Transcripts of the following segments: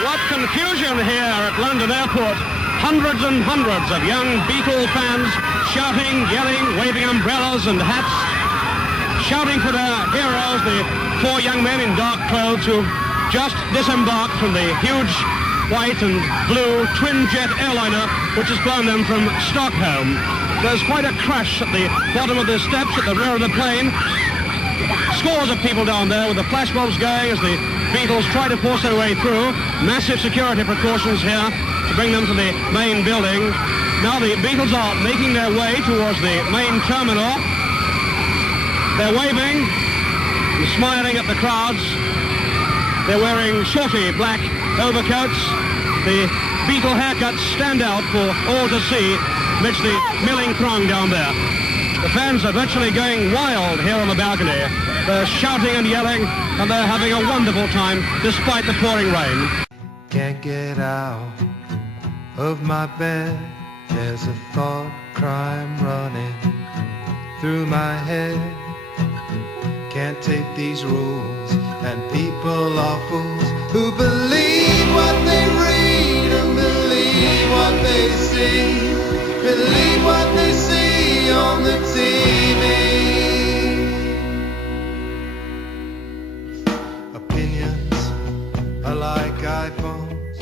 What confusion here at London Airport. Hundreds and hundreds of young Beatle fans shouting, yelling, waving umbrellas and hats, shouting for their heroes, the four young men in dark clothes who just disembarked from the huge white and blue twin-jet airliner which has flown them from Stockholm. There's quite a crash at the bottom of the steps at the rear of the plane. Scores of people down there with the flashbulbs going as the Beatles try to force their way through. Massive security precautions here to bring them to the main building. Now the Beatles are making their way towards the main terminal. They're waving and smiling at the crowds. They're wearing shorty black overcoats. The Beatle haircuts stand out for all to see amidst the milling throng down there. The fans are virtually going wild here on the balcony. They're shouting and yelling, and they're having a wonderful time despite the pouring rain. Can't get out of my bed. There's a thought crime running through my head. Can't take these rules, and people are fools who believe what they read and believe what they see, believe what they see on the TV. Opinions are like iPhones.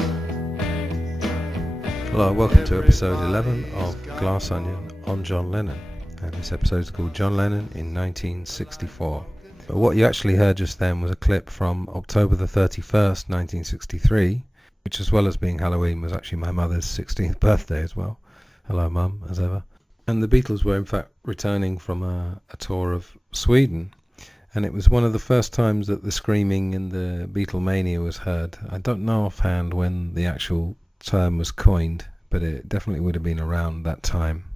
Hello, welcome to episode 11 of Glass Onion on John Lennon, and this episode is called John Lennon in 1964. But what you actually heard just then was a clip from October the 31st, 1963, which, as well as being Halloween, was actually my mother's 16th birthday as well. Hello, Mum, as ever. And the Beatles were in fact returning from a tour of Sweden, and it was one of the first times that the screaming and the Beatlemania was heard. I don't know offhand when the actual term was coined, but it definitely would have been around that time.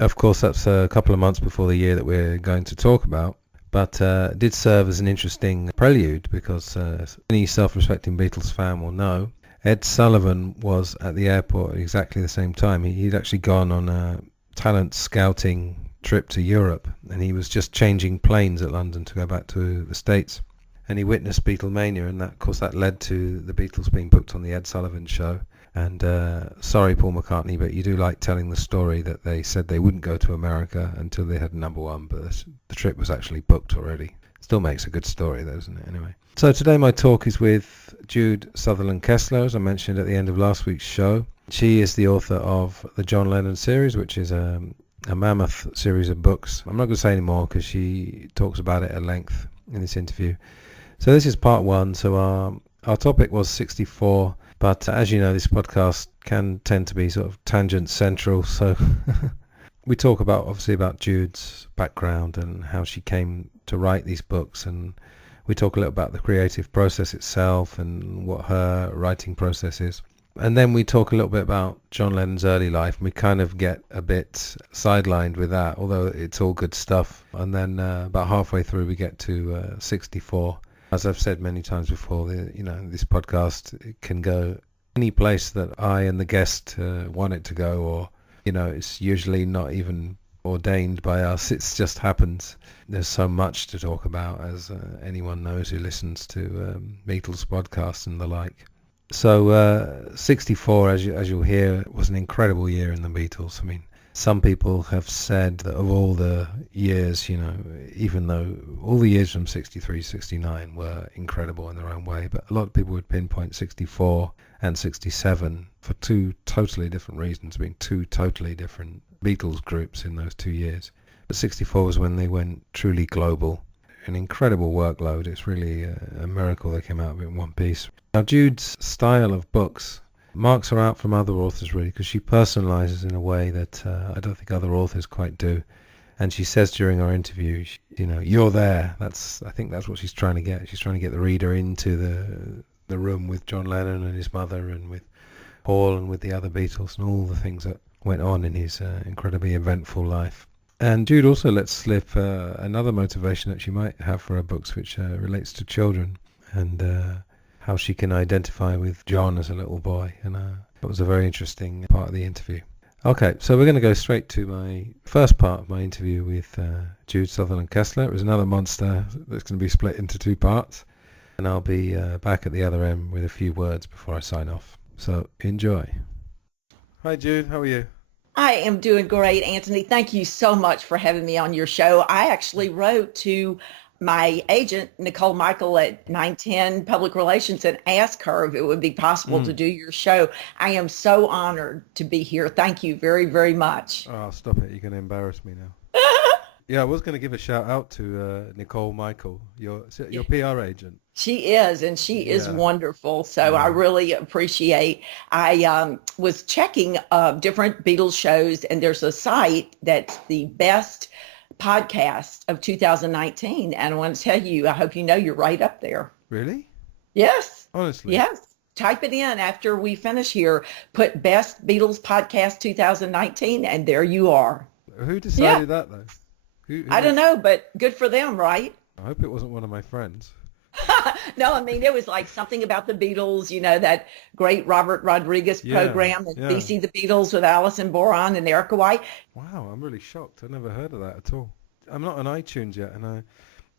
Of course, that's a couple of months before the year that we're going to talk about, but it did serve as an interesting prelude because any self-respecting Beatles fan will know Ed Sullivan was at the airport at exactly the same time. He'd actually gone on a talent scouting trip to Europe, and he was just changing planes at London to go back to the States. And he witnessed Beatlemania, and that, of course, that led to the Beatles being booked on the Ed Sullivan Show. And sorry, Paul McCartney, but you do like telling the story that they said they wouldn't go to America until they had number one, but the trip was actually booked already. Still makes a good story, though, doesn't it? Anyway. So today my talk is with Jude Southerland Kessler, as I mentioned at the end of last week's show. She is the author of the John Lennon Series, which is a mammoth series of books. I'm not going to say any more because she talks about it at length in this interview. So this is part one. So our topic was 64, but as you know, this podcast can tend to be sort of tangent central. So we talk obviously about Jude's background and how she came to write these books, and we talk a little about the creative process itself and what her writing process is. And then we talk a little bit about John Lennon's early life, and we kind of get a bit sidelined with that, although it's all good stuff. And then about halfway through we get to 64. As I've said many times before, this podcast can go any place that I and the guest want it to go, or it's usually not even ordained by us. It just happens. There's so much to talk about, as anyone knows who listens to Beatles podcasts and the like. So 64, as you'll hear, was an incredible year in the Beatles. I mean, some people have said that of all the years, even though all the years from 63 to 69 were incredible in their own way, but a lot of people would pinpoint 64 and 67 for two totally different reasons, being two totally different Beatles groups in those 2 years. But 64 was when they went truly global. An incredible workload. It's really a miracle they came out of it in one piece. Now, Jude's style of books marks her out from other authors, really, because she personalizes in a way that I don't think other authors quite do. And she says during our interview, you're there. I think that's what she's trying to get. She's trying to get the reader into the room with John Lennon and his mother, and with Paul and with the other Beatles, and all the things that went on in his incredibly eventful life. And Jude also lets slip another motivation that she might have for her books, which relates to children, and how she can identify with John as a little boy. And that was a very interesting part of the interview. Okay, so we're going to go straight to my first part of my interview with Jude Southerland Kessler. It was another monster that's going to be split into two parts. And I'll be back at the other end with a few words before I sign off. So enjoy. Hi Jude, how are you? I am doing great, Antony. Thank you so much for having me on your show. I actually wrote to my agent, Nicole Michael at 910 Public Relations, and asked her if it would be possible to do your show. I am so honored to be here. Thank you very, very much. Oh, stop it. You're going to embarrass me now. Yeah, I was going to give a shout out to Nicole Michael, your PR agent. She is, and she is wonderful. So I really appreciate. I was checking different Beatles shows, and there's a site that's the best podcast of 2019. And I want to tell you, I hope you know you're right up there. Really? Yes. Honestly? Yes. Type it in after we finish here. Put Best Beatles Podcast 2019, and there you are. Who decided that, though? Who I don't know, but good for them, right? I hope it wasn't one of my friends. No, I mean, it was like something about the Beatles, you know, that great Robert Rodriguez program, and BC the Beatles with Alison Boron and Erica White. Wow, I'm really shocked. I never heard of that at all. I'm not on iTunes yet, and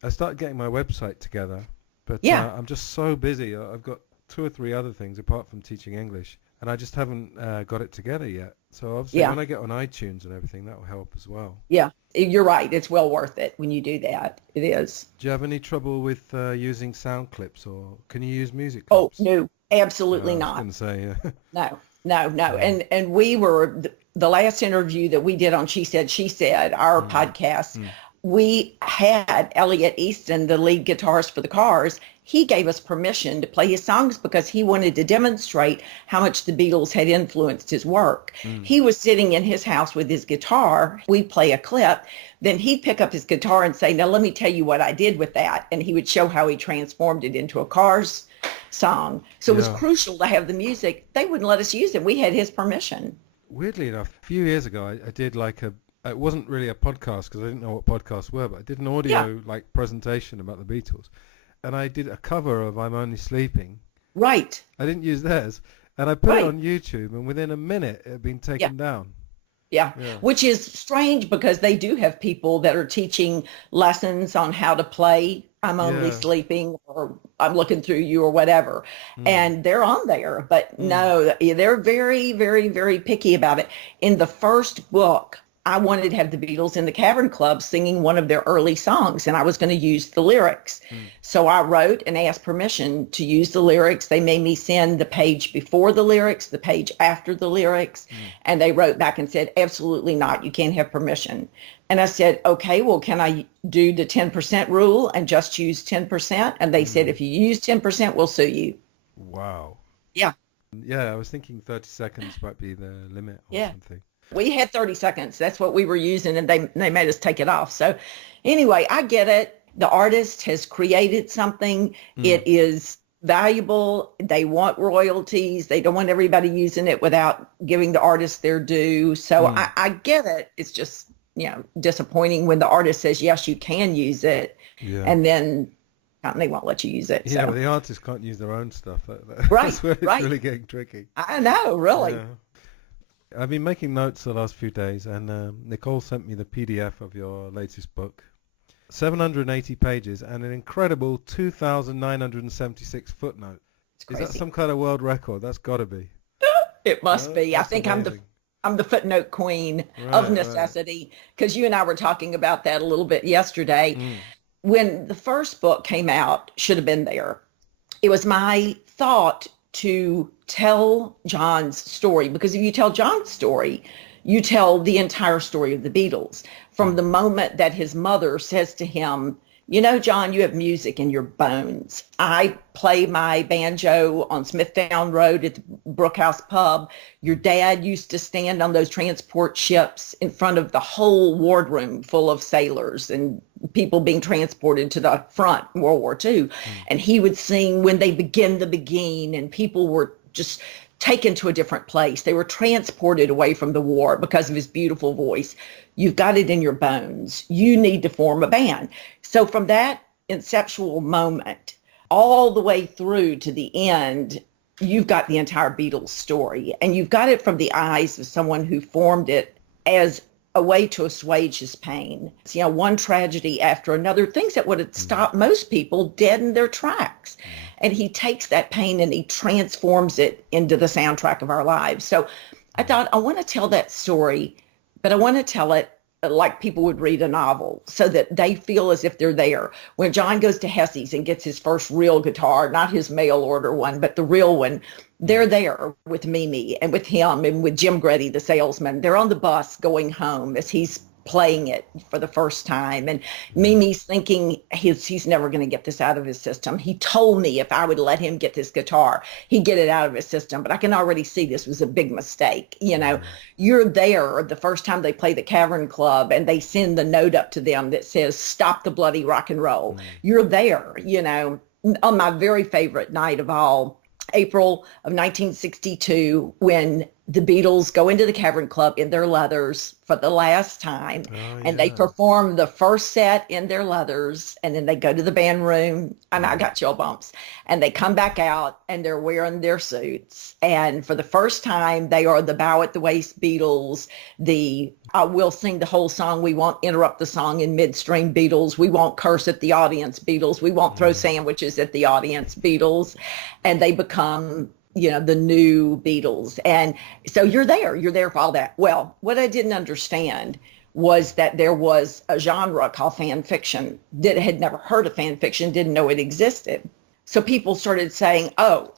I started getting my website together, but I'm just so busy. I've got 2 or 3 other things apart from teaching English, and I just haven't got it together yet. So obviously when I get on iTunes and everything, that will help as well. Yeah, you're right. It's well worth it when you do that. It is. Do you have any trouble with using sound clips, or can you use music clips? Oh, no, absolutely not. I was going to say, No. And we were, the last interview that we did on She Said, our podcast, we had Elliot Easton, the lead guitarist for the Cars. He gave us permission to play his songs because he wanted to demonstrate how much the Beatles had influenced his work. He was sitting in his house with his guitar. We'd play a clip. Then he'd pick up his guitar and say, now let me tell you what I did with that. And he would show how he transformed it into a Cars song. So it was crucial to have the music. They wouldn't let us use it. We had his permission. Weirdly enough, a few years ago, I did like it wasn't really a podcast because I didn't know what podcasts were, but I did an audio like presentation about the Beatles. And I did a cover of I'm Only Sleeping. Right. I didn't use theirs. And I put it on YouTube, and within a minute, it had been taken down. Yeah, which is strange because they do have people that are teaching lessons on how to play I'm Only Sleeping, or I'm Looking Through You, or whatever. And they're on there. But no, they're very, very, very picky about it. In the first book, I wanted to have the Beatles in the Cavern Club singing one of their early songs, and I was going to use the lyrics. So I wrote and asked permission to use the lyrics. They made me send the page before the lyrics, the page after the lyrics, and they wrote back and said, absolutely not, you can't have permission. And I said, okay, well, can I do the 10% rule and just use 10%? And they said, if you use 10%, we'll sue you. Wow. Yeah. Yeah, I was thinking 30 seconds might be the limit or something. We had 30 seconds. That's what we were using, and they made us take it off. So anyway, I get it. The artist has created something. It is valuable. They want royalties. They don't want everybody using it without giving the artist their due. So I get it. It's just, disappointing when the artist says, yes, you can use it. Yeah. And then they won't let you use it. Yeah, so. but the artists can't use their own stuff. That's where it's really getting tricky. I know, really. Yeah. I've been making notes the last few days, and Nicole sent me the PDF of your latest book. 780 pages and an incredible 2,976 footnotes. Is that some kind of world record? That's got to be. It must be. I think amazing. I'm the footnote queen of necessity, because you and I were talking about that a little bit yesterday. When the first book came out, should have been there. It was my thought to tell John's story, because if you tell John's story, you tell the entire story of the Beatles, from the moment that his mother says to him, John, you have music in your bones. I play my banjo on Smithdown Road at the Brookhouse Pub. Your dad used to stand on those transport ships in front of the whole wardroom full of sailors and people being transported to the front in World War II. And he would sing When They Begin the Begin, and people were just taken to a different place. They were transported away from the war because of his beautiful voice. You've got it in your bones. You need to form a band. So from that inceptual moment all the way through to the end, you've got the entire Beatles story, and you've got it from the eyes of someone who formed it as a way to assuage his pain. You know, one tragedy after another, things that would have stopped most people dead in their tracks. And he takes that pain and he transforms it into the soundtrack of our lives. So I thought, I want to tell that story, but I want to tell it like people would read a novel so that they feel as if they're there. When John goes to Hesse's and gets his first real guitar, not his mail order one, but the real one, they're there with Mimi and with him and with Jim Grady, the salesman. They're on the bus going home as he's playing it for the first time. And Mimi's thinking he's never going to get this out of his system. He told me if I would let him get this guitar, he'd get it out of his system. But I can already see this was a big mistake. You know, you're there the first time they play the Cavern Club and they send the note up to them that says, "Stop the bloody rock and roll." You're there, you know, on my very favorite night of all, April of 1962, when the Beatles go into the Cavern Club in their leathers for the last time, and they perform the first set in their leathers, and then they go to the band room, and I got chill bumps, and they come back out, and they're wearing their suits, and for the first time, they are the bow at the waist Beatles, the we'll sing the whole song, we won't interrupt the song in midstream Beatles, we won't curse at the audience Beatles, we won't throw sandwiches at the audience Beatles, and they become, you know, the new Beatles. And so you're there for all that. Well, what I didn't understand was that there was a genre called fan fiction that had never heard of fan fiction, didn't know it existed. So people started saying, oh,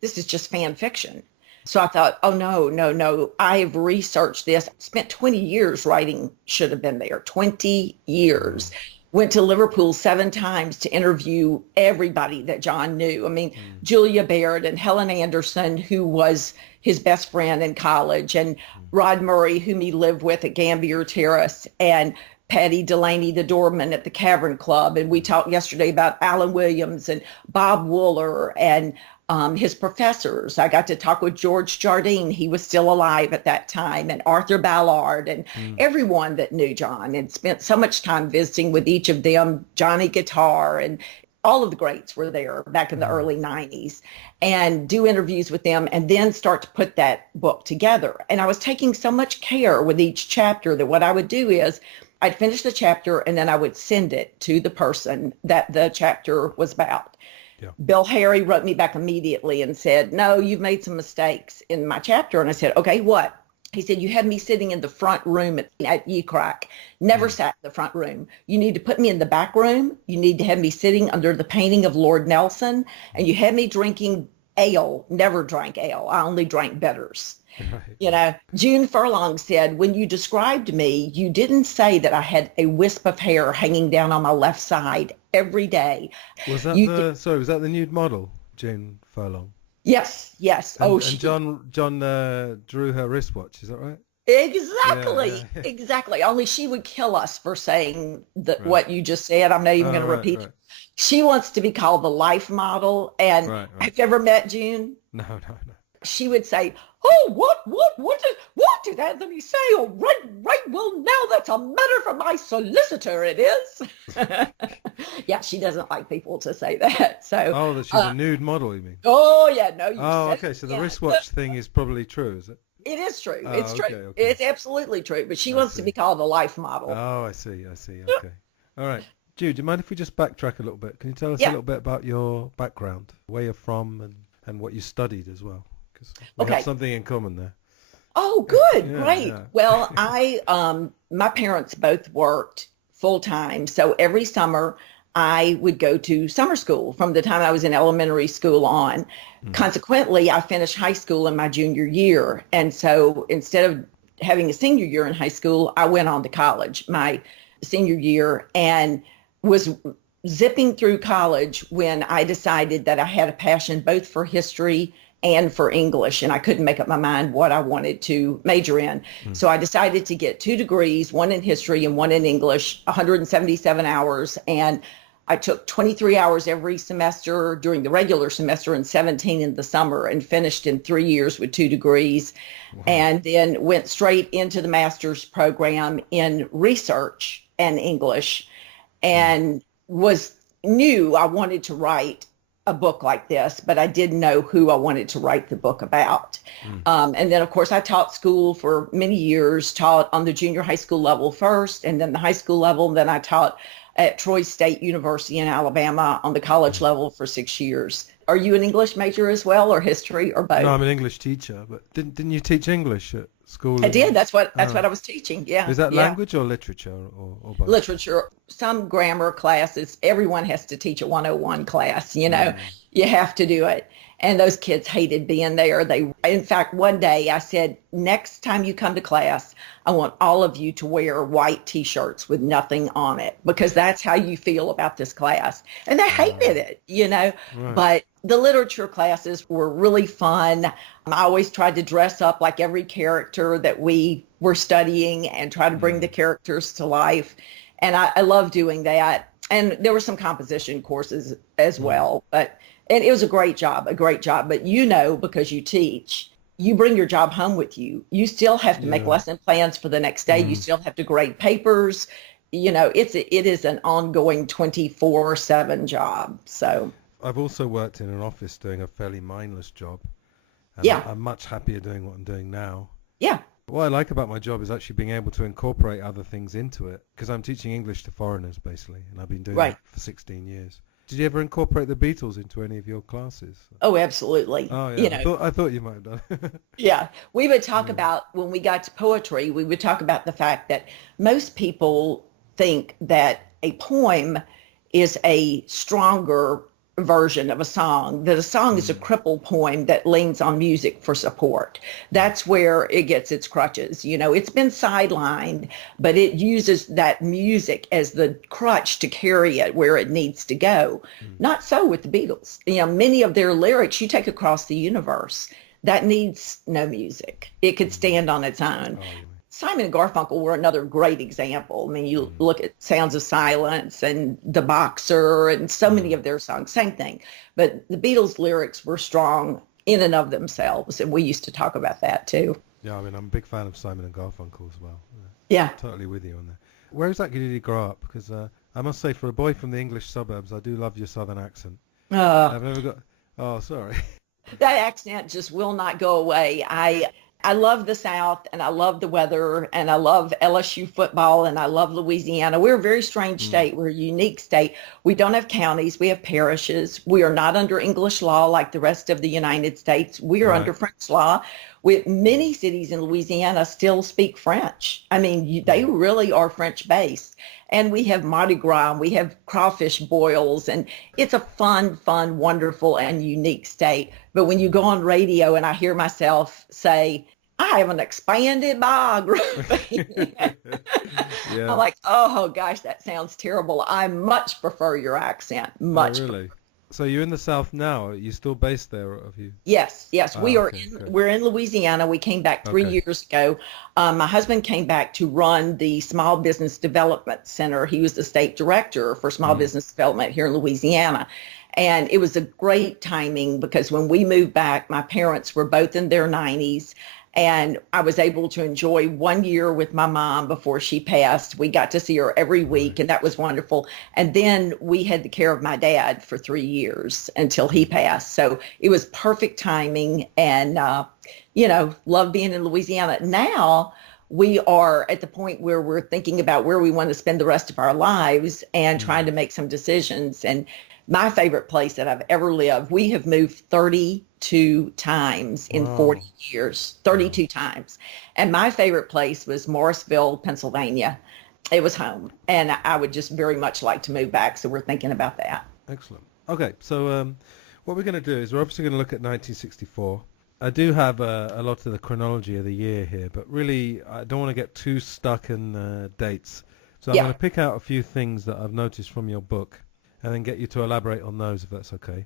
this is just fan fiction. So I thought, oh, no. I've researched this, spent 20 years writing Should Have Been There, 20 years. Went to Liverpool 7 times to interview everybody that John knew. I mean, Julia Baird and Helen Anderson, who was his best friend in college, and Rod Murray, whom he lived with at Gambier Terrace, and Patty Delaney, the doorman at the Cavern Club. And we talked yesterday about Alan Williams and Bob Wooler and his professors. I got to talk with George Jardine. He was still alive at that time, and Arthur Ballard, and everyone that knew John, and spent so much time visiting with each of them. Johnny Guitar and all of the greats were there back in the early 90s, and do interviews with them, and then start to put that book together. And I was taking so much care with each chapter that what I would do is I'd finish the chapter and then I would send it to the person that the chapter was about. Yeah. Bill Harry wrote me back immediately and said, "No, you've made some mistakes in my chapter." And I said, "Okay, what?" He said, "You had me sitting in the front room at Yecrack. Never sat in the front room. You need to put me in the back room. You need to have me sitting under the painting of Lord Nelson. And you had me drinking ale. Never drank ale. I only drank bitters." Right. You know, June Furlong said, "When you described me, you didn't say that I had a wisp of hair hanging down on my left side every day." Was that was that the nude model, June Furlong? Yes. And John drew her wristwatch, is that right? Exactly. Yeah. Exactly. Only she would kill us for saying what you just said. I'm not even going to repeat it. She wants to be called the life model. And have you ever met June? No. She would say, "Oh, what did Anthony say? Oh, right. Well, now that's a matter for my solicitor, it is." Yeah, she doesn't like people to say that. So. Oh, that she's a nude model, you mean? Oh, yeah, no. Okay, so the wristwatch thing is probably true, is it? It is true. It's true. Okay. It's absolutely true. But she wants to be called the life model. Oh, I see. Okay. All right. Jude, do you mind if we just backtrack a little bit? Can you tell us a little bit about your background, where you're from, and what you studied as well? Because we have something in common there. Oh, good. Great. Yeah. Well, my parents both worked full time. So every summer I would go to summer school from the time I was in elementary school on. Consequently, I finished high school in my junior year. And so instead of having a senior year in high school, I went on to college my senior year and was zipping through college when I decided that I had a passion both for history and for English, and I couldn't make up my mind what I wanted to major in. So I decided to get 2 degrees, one in history and one in English, 177 hours, and I took 23 hours every semester during the regular semester and 17 in the summer, and finished in 3 years with 2 degrees. Wow. And then went straight into the master's program in research and English, and knew I wanted to write a book like this, but I didn't know who I wanted to write the book about. And then, of course, I taught school for many years, taught on the junior high school level first, and then the high school level. And then I taught at Troy State University in Alabama on the college level for 6 years. Are you an English major as well, or history, or both? No, I'm an English teacher, but didn't you teach English at school? I did. That's what I was teaching. Yeah. Is that yeah. language or literature or both? Literature, some grammar classes. Everyone has to teach a 101 class, you know. You have to do it. And those kids hated being there. In fact, one day I said, next time you come to class, I want all of you to wear white T-shirts with nothing on it, because that's how you feel about this class. And they hated it, you know. Right. But the literature classes were really fun. I always tried to dress up like every character that we were studying and try to bring the characters to life. And I love doing that. And there were some composition courses as well. And it was a great job. But you know, because you teach, you bring your job home with you. You still have to make lesson plans for the next day. You still have to grade papers. You know, it is an ongoing 24/7 job. So I've also worked in an office doing a fairly mindless job. And I'm much happier doing what I'm doing now. Yeah. What I like about my job is actually being able to incorporate other things into it, because I'm teaching English to foreigners, basically, and I've been doing that for 16 years. Did you ever incorporate the Beatles into any of your classes? Oh, absolutely. Oh, yeah. You know, I thought you might have done. Yeah. We would talk about, when we got to poetry, we would talk about the fact that most people think that a poem is a stronger version of a song, that a song is a crippled poem that leans on music for support. That's where it gets its crutches. You know, it's been sidelined, but it uses that music as the crutch to carry it where it needs to go. Not so with the Beatles. You know, many of their lyrics you take across the universe, that needs no music. It could stand on its own. Simon and Garfunkel were another great example. I mean, you look at Sounds of Silence and The Boxer and so many of their songs, same thing. But the Beatles' lyrics were strong in and of themselves, and we used to talk about that too. Yeah, I mean, I'm a big fan of Simon and Garfunkel as well. Yeah. Totally with you on that. Where exactly did you grow up? Because I must say, for a boy from the English suburbs, I do love your southern accent. I've never got... Oh, sorry. That accent just will not go away. I love the South, and I love the weather, and I love LSU football, and I love Louisiana. We're a very strange state. We're a unique state. We don't have counties. We have parishes. We are not under English law like the rest of the United States. We are under French law. With many cities in Louisiana still speak French. I mean, they really are French-based. And we have Mardi Gras, and we have crawfish boils, and it's a fun, wonderful, and unique state. But when you go on radio and I hear myself say, I have an expanded biography. I'm like, oh, gosh, that sounds terrible. I much prefer your accent. Much. Oh, really? So you're in the South now. Are you still based there, or have you? Yes. We're in Louisiana. We came back 3 years ago. My husband came back to run the Small Business Development Center. He was the state director for small business development here in Louisiana. And it was a great timing, because when we moved back, my parents were both in their 90s. And I was able to enjoy 1 year with my mom before she passed. We got to see her every week, and that was wonderful. And then we had the care of my dad for 3 years until he passed. So it was perfect timing, and, love being in Louisiana. Now we are at the point where we're thinking about where we want to spend the rest of our lives and trying to make some decisions. And my favorite place that I've ever lived, we have moved 32 times in 40 years, 32 times. And my favorite place was Morrisville, Pennsylvania. It was home. And I would just very much like to move back. So we're thinking about that. Excellent. Okay. So what we're going to do is we're obviously going to look at 1964. I do have a lot of the chronology of the year here, but really I don't want to get too stuck in dates. So I'm going to pick out a few things that I've noticed from your book, and then get you to elaborate on those, if that's okay.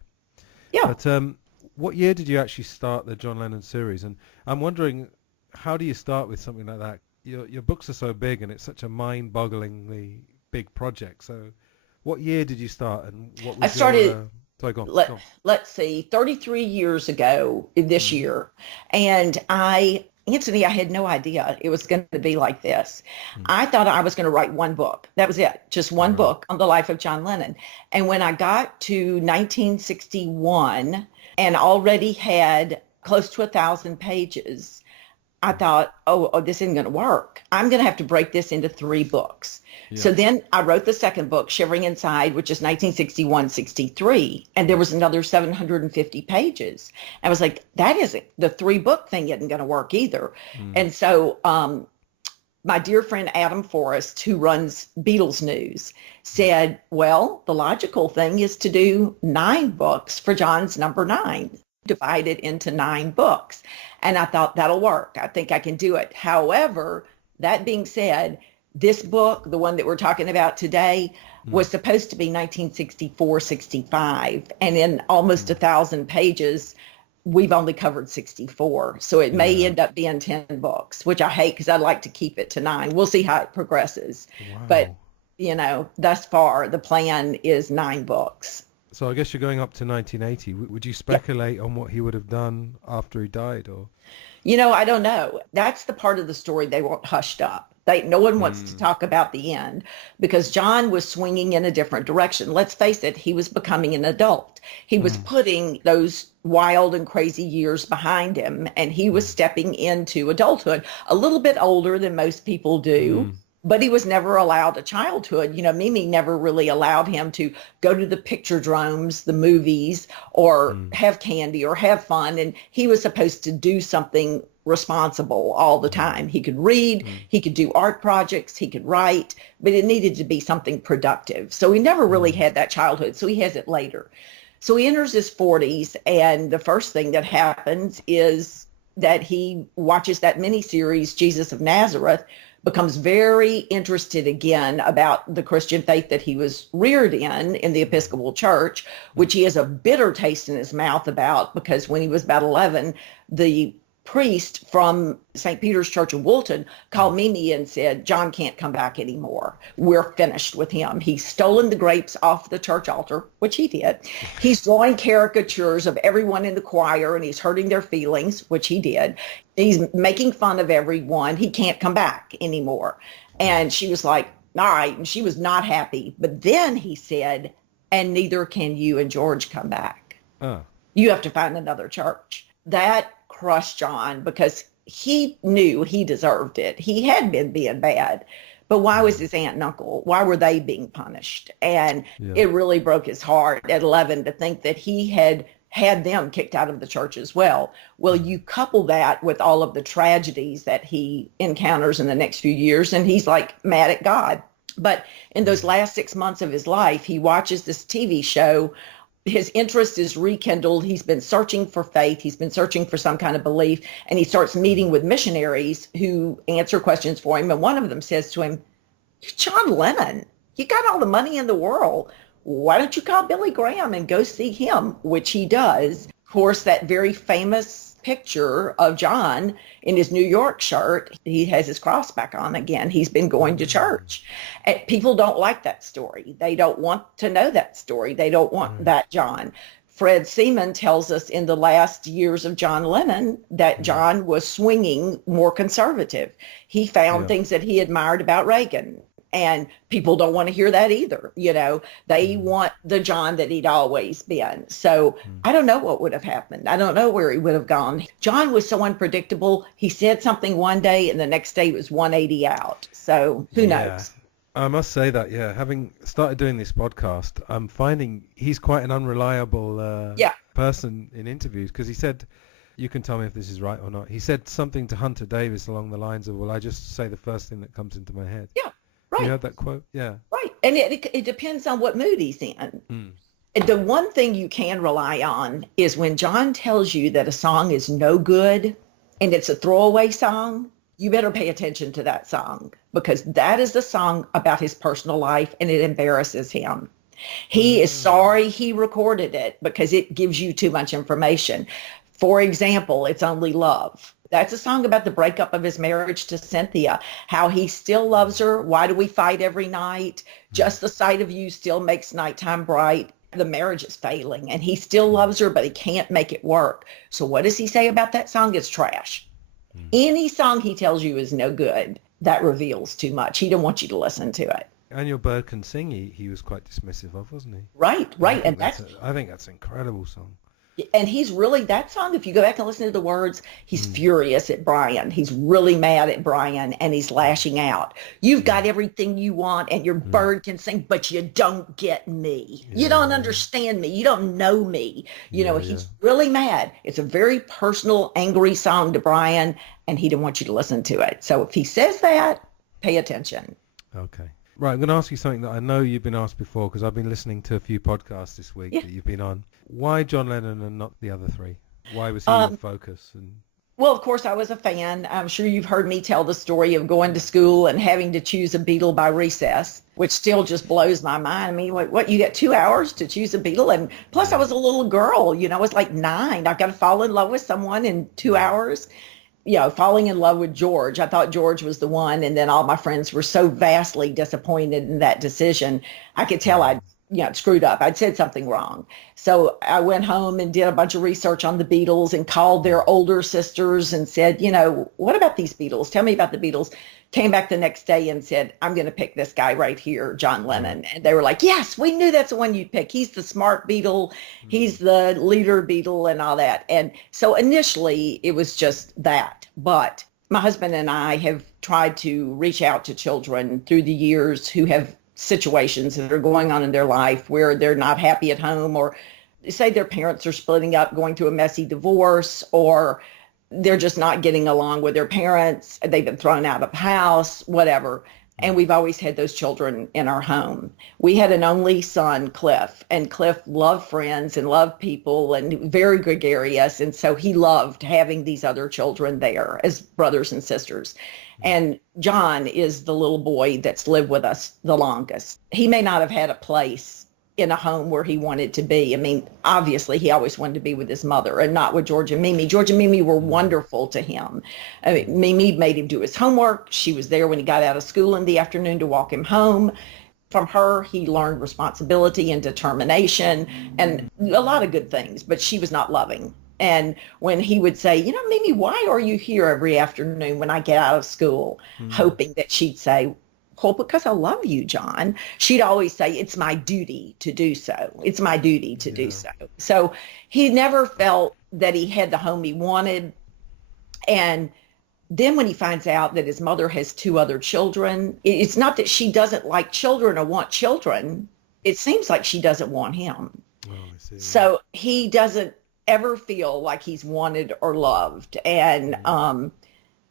Yeah. But what year did you actually start the John Lennon series? And I'm wondering, how do you start with something like that? Your books are so big, and it's such a mind-bogglingly big project. So what year did you start, and what was I started... Sorry, go on. Let's see, 33 years ago this year. And I Antony, I had no idea it was going to be like this. I thought I was going to write one book. That was it, just one book on the life of John Lennon. And when I got to 1961 and already had close to 1,000 pages, I thought, oh, this isn't going to work. I'm going to have to break this into 3 books. Yeah. So then I wrote the second book, Shivering Inside, which is 1961-63. And there was another 750 pages. I was like, the 3-book thing isn't going to work either. And so my dear friend Adam Forrest, who runs Beatles News, said, well, the logical thing is to do 9 books for John's number 9. Divided into 9 books. And I thought, that'll work. I think I can do it. However, that being said, this book, the one that we're talking about today, was supposed to be 1964-65. And in almost 1,000 pages, we've only covered 64. So it may end up being 10 books, which I hate because I'd like to keep it to 9. We'll see how it progresses. Wow. But, thus far, the plan is 9 books. So I guess you're going up to 1980. Would you speculate on what he would have done after he died? Or I don't know. That's the part of the story they want hushed up. No one wants to talk about the end because John was swinging in a different direction. Let's face it, he was becoming an adult. He was putting those wild and crazy years behind him, and he was stepping into adulthood a little bit older than most people do. But he was never allowed a childhood. Mimi never really allowed him to go to the picture dromes, the movies, or have candy or have fun. And he was supposed to do something responsible all the time. He could read, he could do art projects, he could write, but it needed to be something productive. So he never really had that childhood. So he has it later. So he enters his 40s, and the first thing that happens is that he watches that miniseries, Jesus of Nazareth, becomes very interested again about the Christian faith that he was reared in the Episcopal Church, which he has a bitter taste in his mouth about because when he was about 11, the priest from St. Peter's Church in Woolton called Mimi and said, John can't come back anymore. We're finished with him. He's stolen the grapes off the church altar, which he did. He's drawing caricatures of everyone in the choir and he's hurting their feelings, which he did. He's making fun of everyone. He can't come back anymore. And she was like, all right. And she was not happy. But then he said, and neither can you and George come back. You have to find another church. That crushed John because he knew he deserved it. He had been being bad, but why was his aunt and uncle? Why were they being punished? And it really broke his heart at 11 to think that he had them kicked out of the church as well. Well, you couple that with all of the tragedies that he encounters in the next few years, and he's like mad at God. But in those last 6 months of his life, he watches this TV show. His interest is rekindled. He's been searching for faith. He's been searching for some kind of belief. And he starts meeting with missionaries who answer questions for him. And one of them says to him, John Lennon, you got all the money in the world. Why don't you call Billy Graham and go see him? Which he does. Of course, that very famous picture of John in his New York shirt, he has his cross back on again. He's been going to church. And people don't like that story. They don't want to know that story. They don't want that John. Fred Seaman tells us in the last years of John Lennon that John was swinging more conservative. He found things that he admired about Reagan. And people don't want to hear that either. They want the John that he'd always been. So I don't know what would have happened. I don't know where he would have gone. John was so unpredictable. He said something one day and the next day it was 180 out. So who knows? I must say that, having started doing this podcast, I'm finding he's quite an unreliable person in interviews because he said, you can tell me if this is right or not. He said something to Hunter Davis along the lines of, well, I just say the first thing that comes into my head. Yeah. Right. You heard that quote? Yeah. Right. And it depends on what mood he's in. The one thing you can rely on is when John tells you that a song is no good and it's a throwaway song, you better pay attention to that song because that is the song about his personal life and it embarrasses him. He is sorry he recorded it because it gives you too much information. For example, It's Only Love. That's a song about the breakup of his marriage to Cynthia, how he still loves her. Why do we fight every night? Just the sight of you still makes nighttime bright. The marriage is failing and he still loves her, but he can't make it work. So what does he say about that song? It's trash. Any song he tells you is no good, that reveals too much. He didn't want you to listen to it. And Your Bird Can Sing, he was quite dismissive of, wasn't he? Right. And I think that's an incredible song. And he's really, that song, if you go back and listen to the words, he's furious at Brian. He's really mad at Brian, and he's lashing out. You've got everything you want, and your bird can sing, but you don't get me. You don't understand me. You don't know me. He's really mad. It's a very personal, angry song to Brian, and he didn't want you to listen to it. So if he says that, pay attention. Okay. Right, I'm going to ask you something that I know you've been asked before, because I've been listening to a few podcasts this week that you've been on. Why John Lennon and not the other three? Why was he your focus? Well, of course, I was a fan. I'm sure you've heard me tell the story of going to school and having to choose a Beatle by recess, which still just blows my mind. I mean, what you get 2 hours to choose a Beatle? And plus, I was a little girl, I was like 9. I've got to fall in love with someone in 2 hours. Falling in love with George. I thought George was the one, and then all my friends were so vastly disappointed in that decision. I could tell I'd screwed up. I'd said something wrong. So I went home and did a bunch of research on the Beatles and called their older sisters and said, what about these Beatles? Tell me about the Beatles. Came back the next day and said, I'm going to pick this guy right here, John Lennon. And they were like, yes, we knew that's the one you'd pick. He's the smart Beatle. He's the leader Beatle and all that. And so initially it was just that. But my husband and I have tried to reach out to children through the years who have situations that are going on in their life where they're not happy at home, or say their parents are splitting up, going through a messy divorce, or they're just not getting along with their parents. They've been thrown out of the house, whatever. And we've always had those children in our home. We had an only son, Cliff, and Cliff loved friends and loved people and very gregarious. And so he loved having these other children there as brothers and sisters. And John is the little boy that's lived with us the longest. He may not have had a place in a home where he wanted to be. I mean, obviously, he always wanted to be with his mother and not with George and Mimi. George and Mimi were wonderful to him. I mean, Mimi made him do his homework. She was there when he got out of school in the afternoon to walk him home. From her, he learned responsibility and determination and a lot of good things, but she was not loving. And when he would say, Mimi, why are you here every afternoon when I get out of school? Hoping that she'd say, well, because I love you, John. She'd always say, it's my duty to do so. It's my duty to do so. So he never felt that he had the home he wanted. And then when he finds out that his mother has 2 other children, it's not that she doesn't like children or want children. It seems like she doesn't want him. Oh, I see. So he doesn't ever feel like he's wanted or loved. And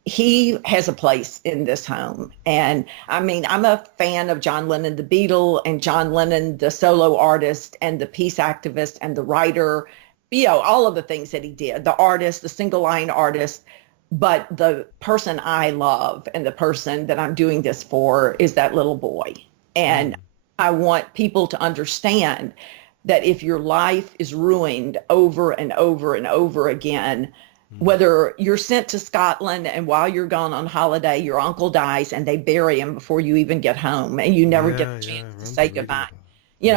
he has a place in this home. And I mean, I'm a fan of John Lennon, the Beatle, and John Lennon, the solo artist and the peace activist and the writer, all of the things that he did, the artist, the single line artist. But the person I love and the person that I'm doing this for is that little boy. And I want people to understand that if your life is ruined over and over and over again, whether you're sent to Scotland and while you're gone on holiday, your uncle dies and they bury him before you even get home and you never get the chance to say goodbye.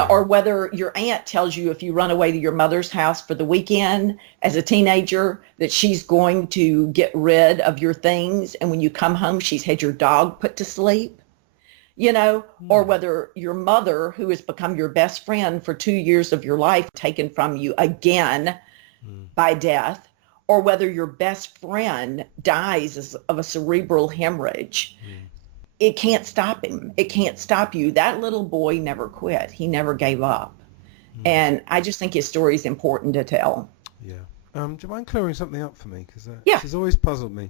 Or whether your aunt tells you if you run away to your mother's house for the weekend as a teenager that she's going to get rid of your things. And when you come home, she's had your dog put to sleep, or whether your mother, who has become your best friend for 2 years of your life, taken from you again by death. Or whether your best friend dies of a cerebral hemorrhage. It can't stop him. It can't stop you. That little boy never quit. He never gave up. And I just think his story is important to tell. Yeah. Do you mind clearing something up for me? Because this has always puzzled me.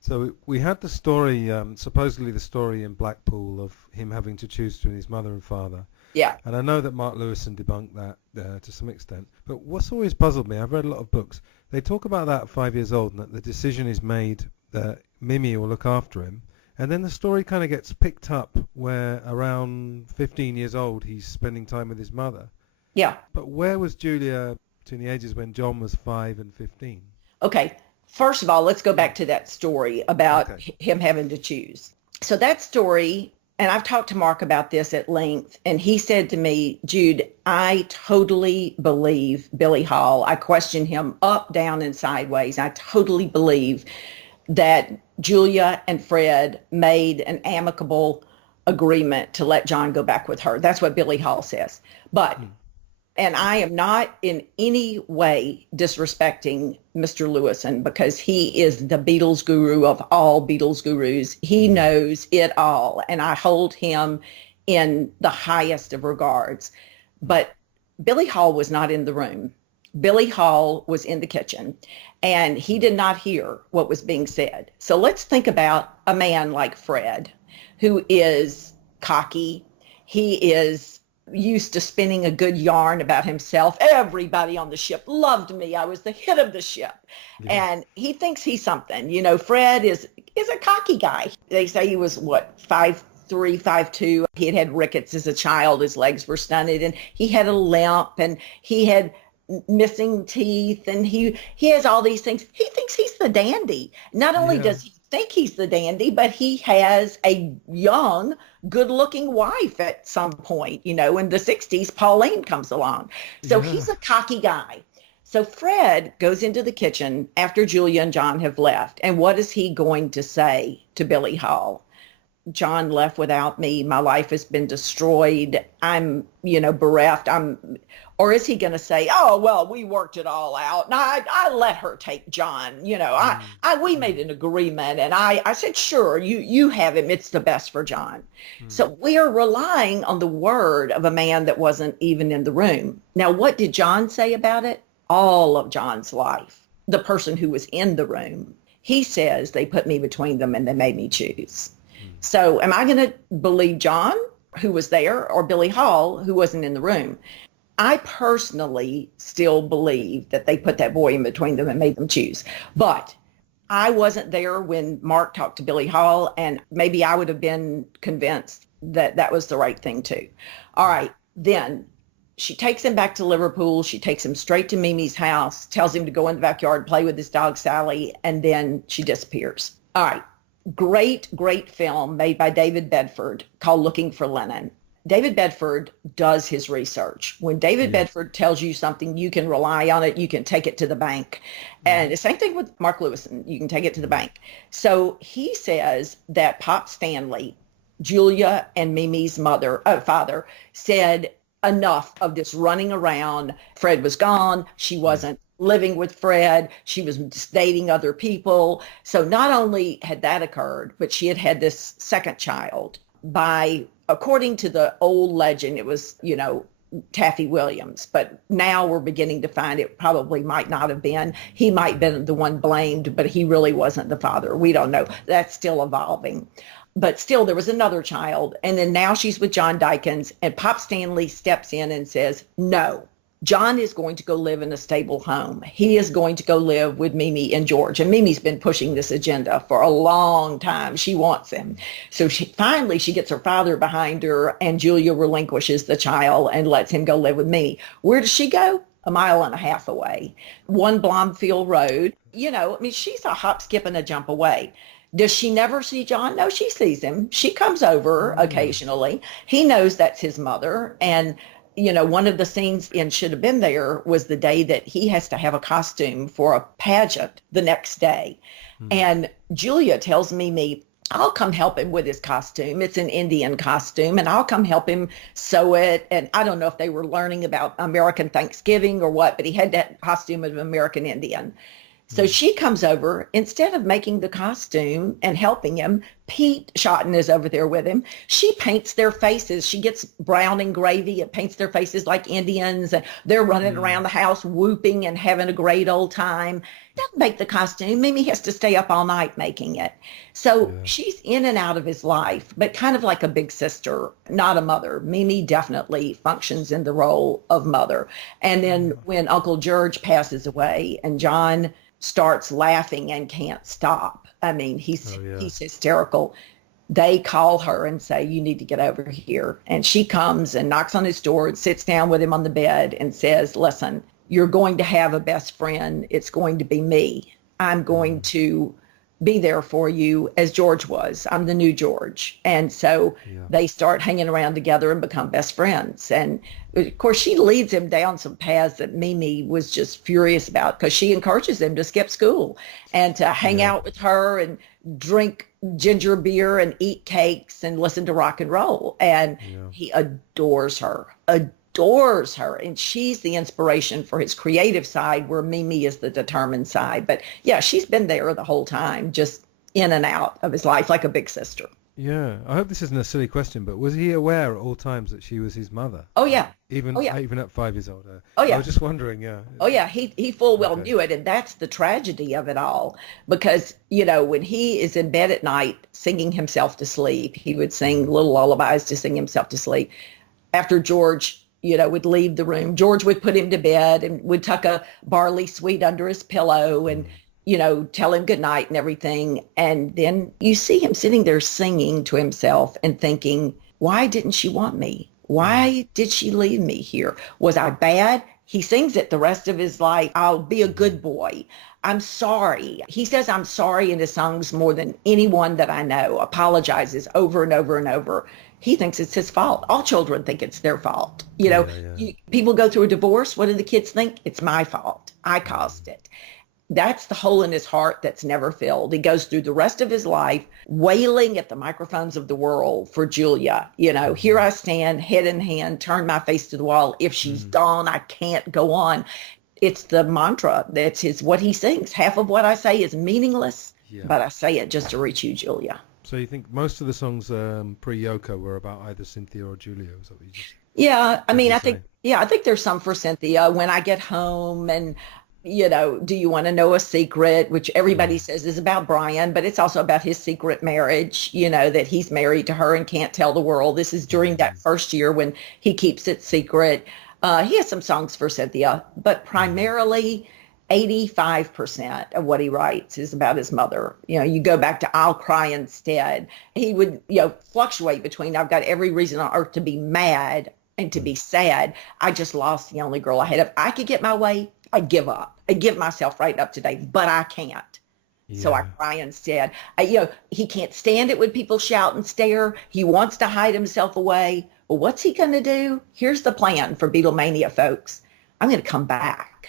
So we had the story, supposedly the story in Blackpool of him having to choose between his mother and father. Yeah. And I know that Mark Lewison debunked that to some extent. But what's always puzzled me, I've read a lot of books, they talk about that at 5 years old and that the decision is made that Mimi will look after him. And then the story kind of gets picked up where around 15 years old he's spending time with his mother. Yeah. But where was Julia between the ages when John was 5 and 15? Okay. First of all, let's go back to that story about him having to choose. So that story, and I've talked to Mark about this at length, and he said to me, Jude, I totally believe Billy Hall. I questioned him up, down, and sideways. I totally believe that Julia and Fred made an amicable agreement to let John go back with her. That's what Billy Hall says. But, and I am not in any way disrespecting Mr. Lewison, because he is the Beatles guru of all Beatles gurus. He knows it all, and I hold him in the highest of regards. But Billy Hall was not in the room. Billy Hall was in the kitchen, and he did not hear what was being said. So let's think about a man like Fred, who is cocky. He is used to spinning a good yarn about himself. Everybody on the ship loved me. I was the hit of the ship. Yeah. And he thinks he's something. You know, Fred is a cocky guy. They say he was, 5'3", 5'2". He had rickets as a child. His legs were stunted, and he had a limp, and he had missing teeth, and he has all these things. He thinks he's the dandy. Not only does he think he's the dandy, but he has a young, good-looking wife at some point. You know, in the 60s, Pauline comes along. So he's a cocky guy. So Fred goes into the kitchen after Julia and John have left. And what is he going to say to Billy Hall? John left without me. My life has been destroyed. I'm, bereft. Or is he going to say, oh, well, we worked it all out, and I let her take John. We made an agreement, and I said, sure, you have him. It's the best for John. So we are relying on the word of a man that wasn't even in the room. Now, what did John say about it? All of John's life, the person who was in the room, he says they put me between them and they made me choose. So am I going to believe John, who was there, or Billy Hall, who wasn't in the room? I personally still believe that they put that boy in between them and made them choose. But I wasn't there when Mark talked to Billy Hall, and maybe I would have been convinced that that was the right thing too. All right, then she takes him back to Liverpool. She takes him straight to Mimi's house, tells him to go in the backyard, play with his dog Sally, and then she disappears. All right. Great film made by David Bedford called Looking for Lennon. David Bedford does his research. When David Bedford tells you something, you can rely on it. You can take it to the bank. And the same thing with Mark Lewison. You can take it to the bank. So he says that Pop Stanley, Julia and Mimi's father, said enough of this running around. Fred was gone. She wasn't living with Fred. She was dating other people. So not only had that occurred, but she had this second child by, according to the old legend, it was, Taffy Williams. But now we're beginning to find it probably might not have been. He might have been the one blamed, but he really wasn't the father. We don't know. That's still evolving. But still, there was another child. And then now she's with John Dykins, and Pop Stanley steps in and says, no, John is going to go live in a stable home. He is going to go live with Mimi and George. And Mimi's been pushing this agenda for a long time. She wants him. So finally she gets her father behind her, and Julia relinquishes the child and lets him go live with Mimi. Where does she go? 1.5 miles away. 1 Blomfield Road. She's a hop, skip, and a jump away. Does she never see John? No, she sees him. She comes over occasionally. He knows that's his mother. And one of the scenes in Should Have Been There was the day that he has to have a costume for a pageant the next day. And Julia tells Mimi, I'll come help him with his costume. It's an Indian costume, and I'll come help him sew it. And I don't know if they were learning about American Thanksgiving or what, but he had that costume of an American Indian. So she comes over. Instead of making the costume and helping him, Pete Shotton is over there with him. She paints their faces. She gets brown and gravy and paints their faces like Indians. And they're running around the house whooping and having a great old time. Doesn't make the costume. Mimi has to stay up all night making it. So she's in and out of his life, but kind of like a big sister, not a mother. Mimi definitely functions in the role of mother. And then when Uncle George passes away and John starts laughing and can't stop. I mean, he's hysterical. They call her and say, you need to get over here. And she comes and knocks on his door and sits down with him on the bed and says, listen, you're going to have a best friend. It's going to be me. I'm going to be there for you as George was. I'm the new George. And so they start hanging around together and become best friends. And of course, she leads him down some paths that Mimi was just furious about, because she encourages him to skip school and to hang out with her and drink ginger beer and eat cakes and listen to rock and roll. And he adores her. And she's the inspiration for his creative side, where Mimi is the determined side. But yeah, she's been there the whole time, just in and out of his life like a big sister. Yeah, I hope this isn't a silly question, but was he aware at all times that she was his mother? Oh yeah. Even at 5 years old. Oh yeah. I was just wondering. Oh yeah, he full well knew it, and that's the tragedy of it all. Because when he is in bed at night singing himself to sleep, he would sing little lullabies to sing himself to sleep. After George would leave the room, George would put him to bed and would tuck a barley sweet under his pillow and, tell him good night and everything. And then you see him sitting there singing to himself and thinking, why didn't she want me? Why did she leave me here? Was I bad? He sings it the rest of his life. I'll be a good boy. I'm sorry. He says I'm sorry in his songs more than anyone that I know, apologizes over and over and over. He thinks it's his fault. All children think it's their fault. People go through a divorce. What do the kids think? It's my fault. I caused it. That's the hole in his heart that's never filled. He goes through the rest of his life wailing at the microphones of the world for Julia. Here I stand, head in hand, turn my face to the wall. If she's gone, I can't go on. It's the mantra. That's what he sings. Half of what I say is meaningless, but I say it just to reach you, Julia. So you think most of the songs pre-Yoko were about either Cynthia or Julia? Is that what you just... Yeah, I think there's some for Cynthia. When I Get Home, and Do You Want to Know a Secret, which everybody says is about Brian, but it's also about his secret marriage, that he's married to her and can't tell the world. This is during that first year when he keeps it secret. He has some songs for Cynthia, but primarily 85% of what he writes is about his mother. You go back to I'll Cry Instead. He would, fluctuate between I've got every reason on earth to be mad and to be sad. I just lost the only girl I had. If I could get my way, I'd give up. I'd give myself right up today, but I can't. So I cry instead. He can't stand it when people shout and stare. He wants to hide himself away. Well, what's he going to do? Here's the plan for Beatlemania, folks. I'm going to come back.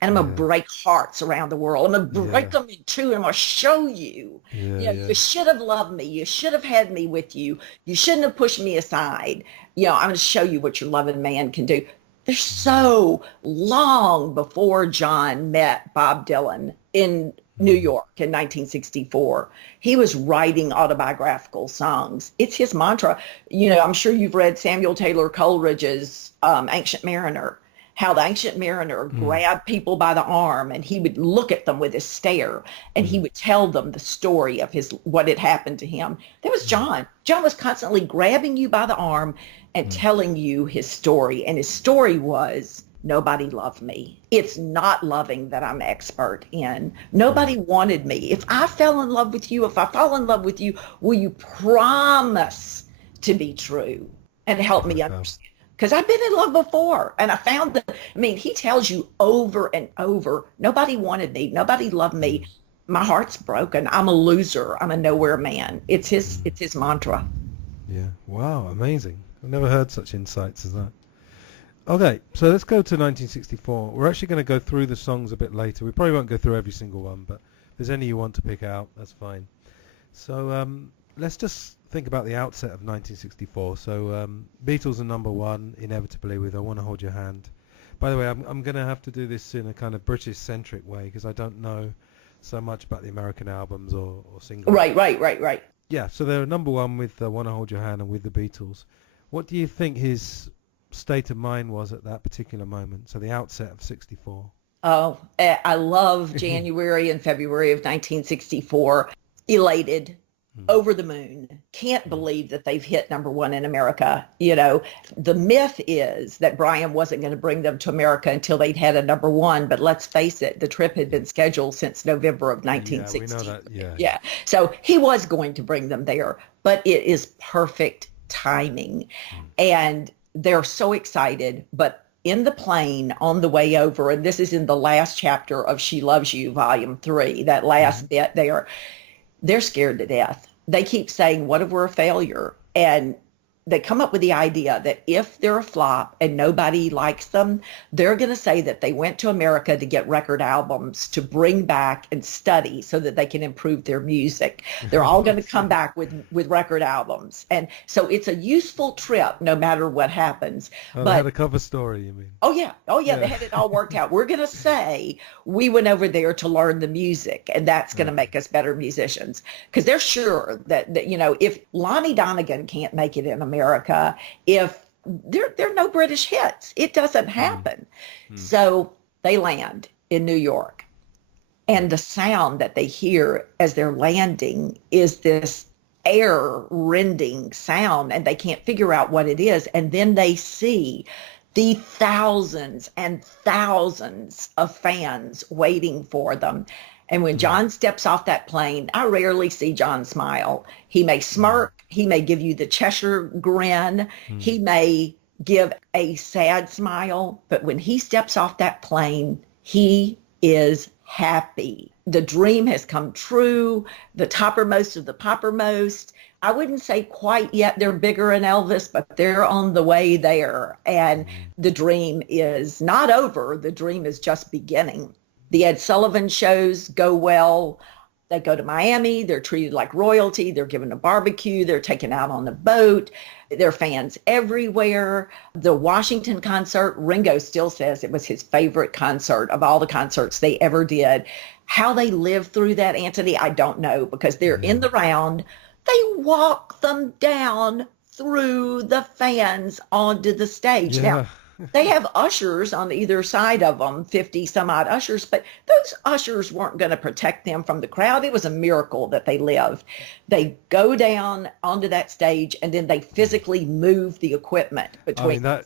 And I'm going to break hearts around the world. I'm going to break them in two, and I'm going to show you. You should have loved me. You should have had me with you. You shouldn't have pushed me aside. I'm going to show you what your loving man can do. They're so long before John met Bob Dylan in New York in 1964. He was writing autobiographical songs. It's his mantra. I'm sure you've read Samuel Taylor Coleridge's Ancient Mariner, how the Ancient Mariner grabbed people by the arm and he would look at them with his stare and he would tell them the story of what had happened to him. That was John. John was constantly grabbing you by the arm and telling you his story. And his story was, nobody loved me. It's not loving that I'm expert in. Nobody wanted me. If I fell in love with you, if I fall in love with you, will you promise to be true and help me understand? Because I've been in love before, and I found that, he tells you over and over, nobody wanted me, nobody loved me, my heart's broken, I'm a loser, I'm a nowhere man. It's his mantra. Yeah, wow, amazing. I've never heard such insights as that. Okay, so let's go to 1964. We're actually going to go through the songs a bit later. We probably won't go through every single one, but if there's any you want to pick out, that's fine. So let's just think about the outset of 1964. So Beatles are number one, inevitably, with I Want to Hold Your Hand. By the way, I'm going to have to do this in a kind of British-centric way because I don't know so much about the American albums or singles. Right. Yeah, so they're number one with I Want to Hold Your Hand and with the Beatles. What do you think his state of mind was at that particular moment? So the outset of 64. Oh, I love January and February of 1964. Elated, over the moon. Can't believe that they've hit number one in America. The myth is that Brian wasn't going to bring them to America until they'd had a number one. But let's face it, the trip had been scheduled since November of 1960. Yeah, we know that. Yeah. So he was going to bring them there, but it is perfect timing. And they're so excited, but in the plane on the way over, and this is in the last chapter of She Loves You, Volume 3, that last bit there, they're scared to death. They keep saying, what if we're a failure? And they come up with the idea that if they're a flop and nobody likes them, they're going to say that they went to America to get record albums to bring back and study so that they can improve their music. They're all going to come back with record albums. And so it's a useful trip no matter what happens. Oh, they had a cover story, you mean? Oh, yeah. They had it all worked out. We're going to say we went over there to learn the music, and that's going to make us better musicians. Because they're sure that, if Lonnie Donegan can't make it in America, if there are no British hits, it doesn't happen. So they land in New York, and the sound that they hear as they're landing is this air-rending sound, and they can't figure out what it is. And then they see the thousands and thousands of fans waiting for them. And when John steps off that plane, I rarely see John smile. He may smirk. He may give you the Cheshire grin. He may give a sad smile. But when he steps off that plane, he is happy. The dream has come true. The toppermost of the poppermost. I wouldn't say quite yet they're bigger than Elvis, but they're on the way there. And the dream is not over. The dream is just beginning. The Ed Sullivan shows go well. They go to Miami. They're treated like royalty. They're given a barbecue. They're taken out on the boat. There are fans everywhere. The Washington concert, Ringo still says it was his favorite concert of all the concerts they ever did. How they lived through that, Antony, I don't know, because they're in the round. They walk them down through the fans onto the stage. Now, they have ushers on either side of them, 50 some odd ushers, but those ushers weren't going to protect them from the crowd. It was a miracle that they lived. They go down onto that stage, and then they physically move the equipment between. I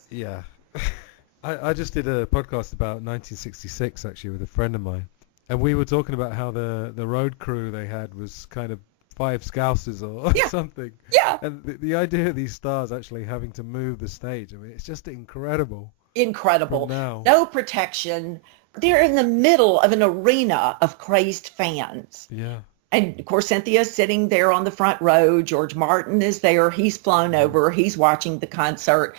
just did a podcast about 1966 actually with a friend of mine, and we were talking about how the road crew they had was kind of 5 Scousers or something. Yeah. And the idea of these stars actually having to move the stage, I mean, it's just incredible. Incredible. No protection. They're in the middle of an arena of crazed fans. Yeah. And, of course, Cynthia's sitting there on the front row. George Martin is there. He's flown over. He's watching the concert.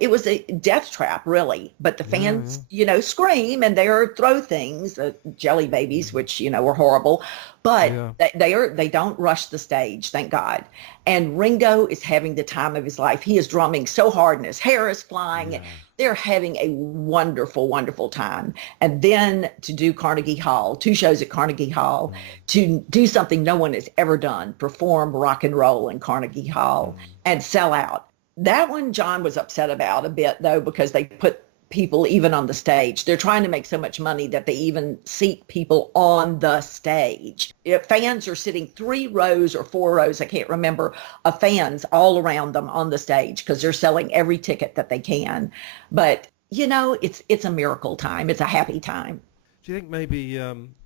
It was a death trap, really. But the fans, scream and they throw things, jelly babies, which, were horrible. But they don't rush the stage, thank God. And Ringo is having the time of his life. He is drumming so hard and his hair is flying. Yeah. They're having a wonderful, wonderful time. And then to do Carnegie Hall, 2 shows at Carnegie Hall, to do something no one has ever done, perform rock and roll in Carnegie Hall and sell out. That one John was upset about a bit, though, because they put people even on the stage. They're trying to make so much money that they even seat people on the stage. If fans are sitting 3 rows or 4 rows, I can't remember, of fans all around them on the stage because they're selling every ticket that they can. But, it's a miracle time. It's a happy time. Do you think maybe,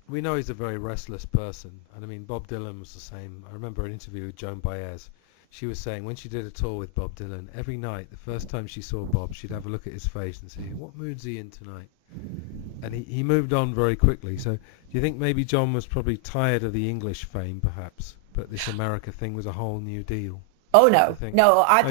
we know he's a very restless person. And I mean, Bob Dylan was the same. I remember an interview with Joan Baez. She was saying when she did a tour with Bob Dylan, every night, the first time she saw Bob, she'd have a look at his face and say, what mood's he in tonight? And he moved on very quickly. So do you think maybe John was probably tired of the English fame, perhaps, but this America thing was a whole new deal? Oh, no. I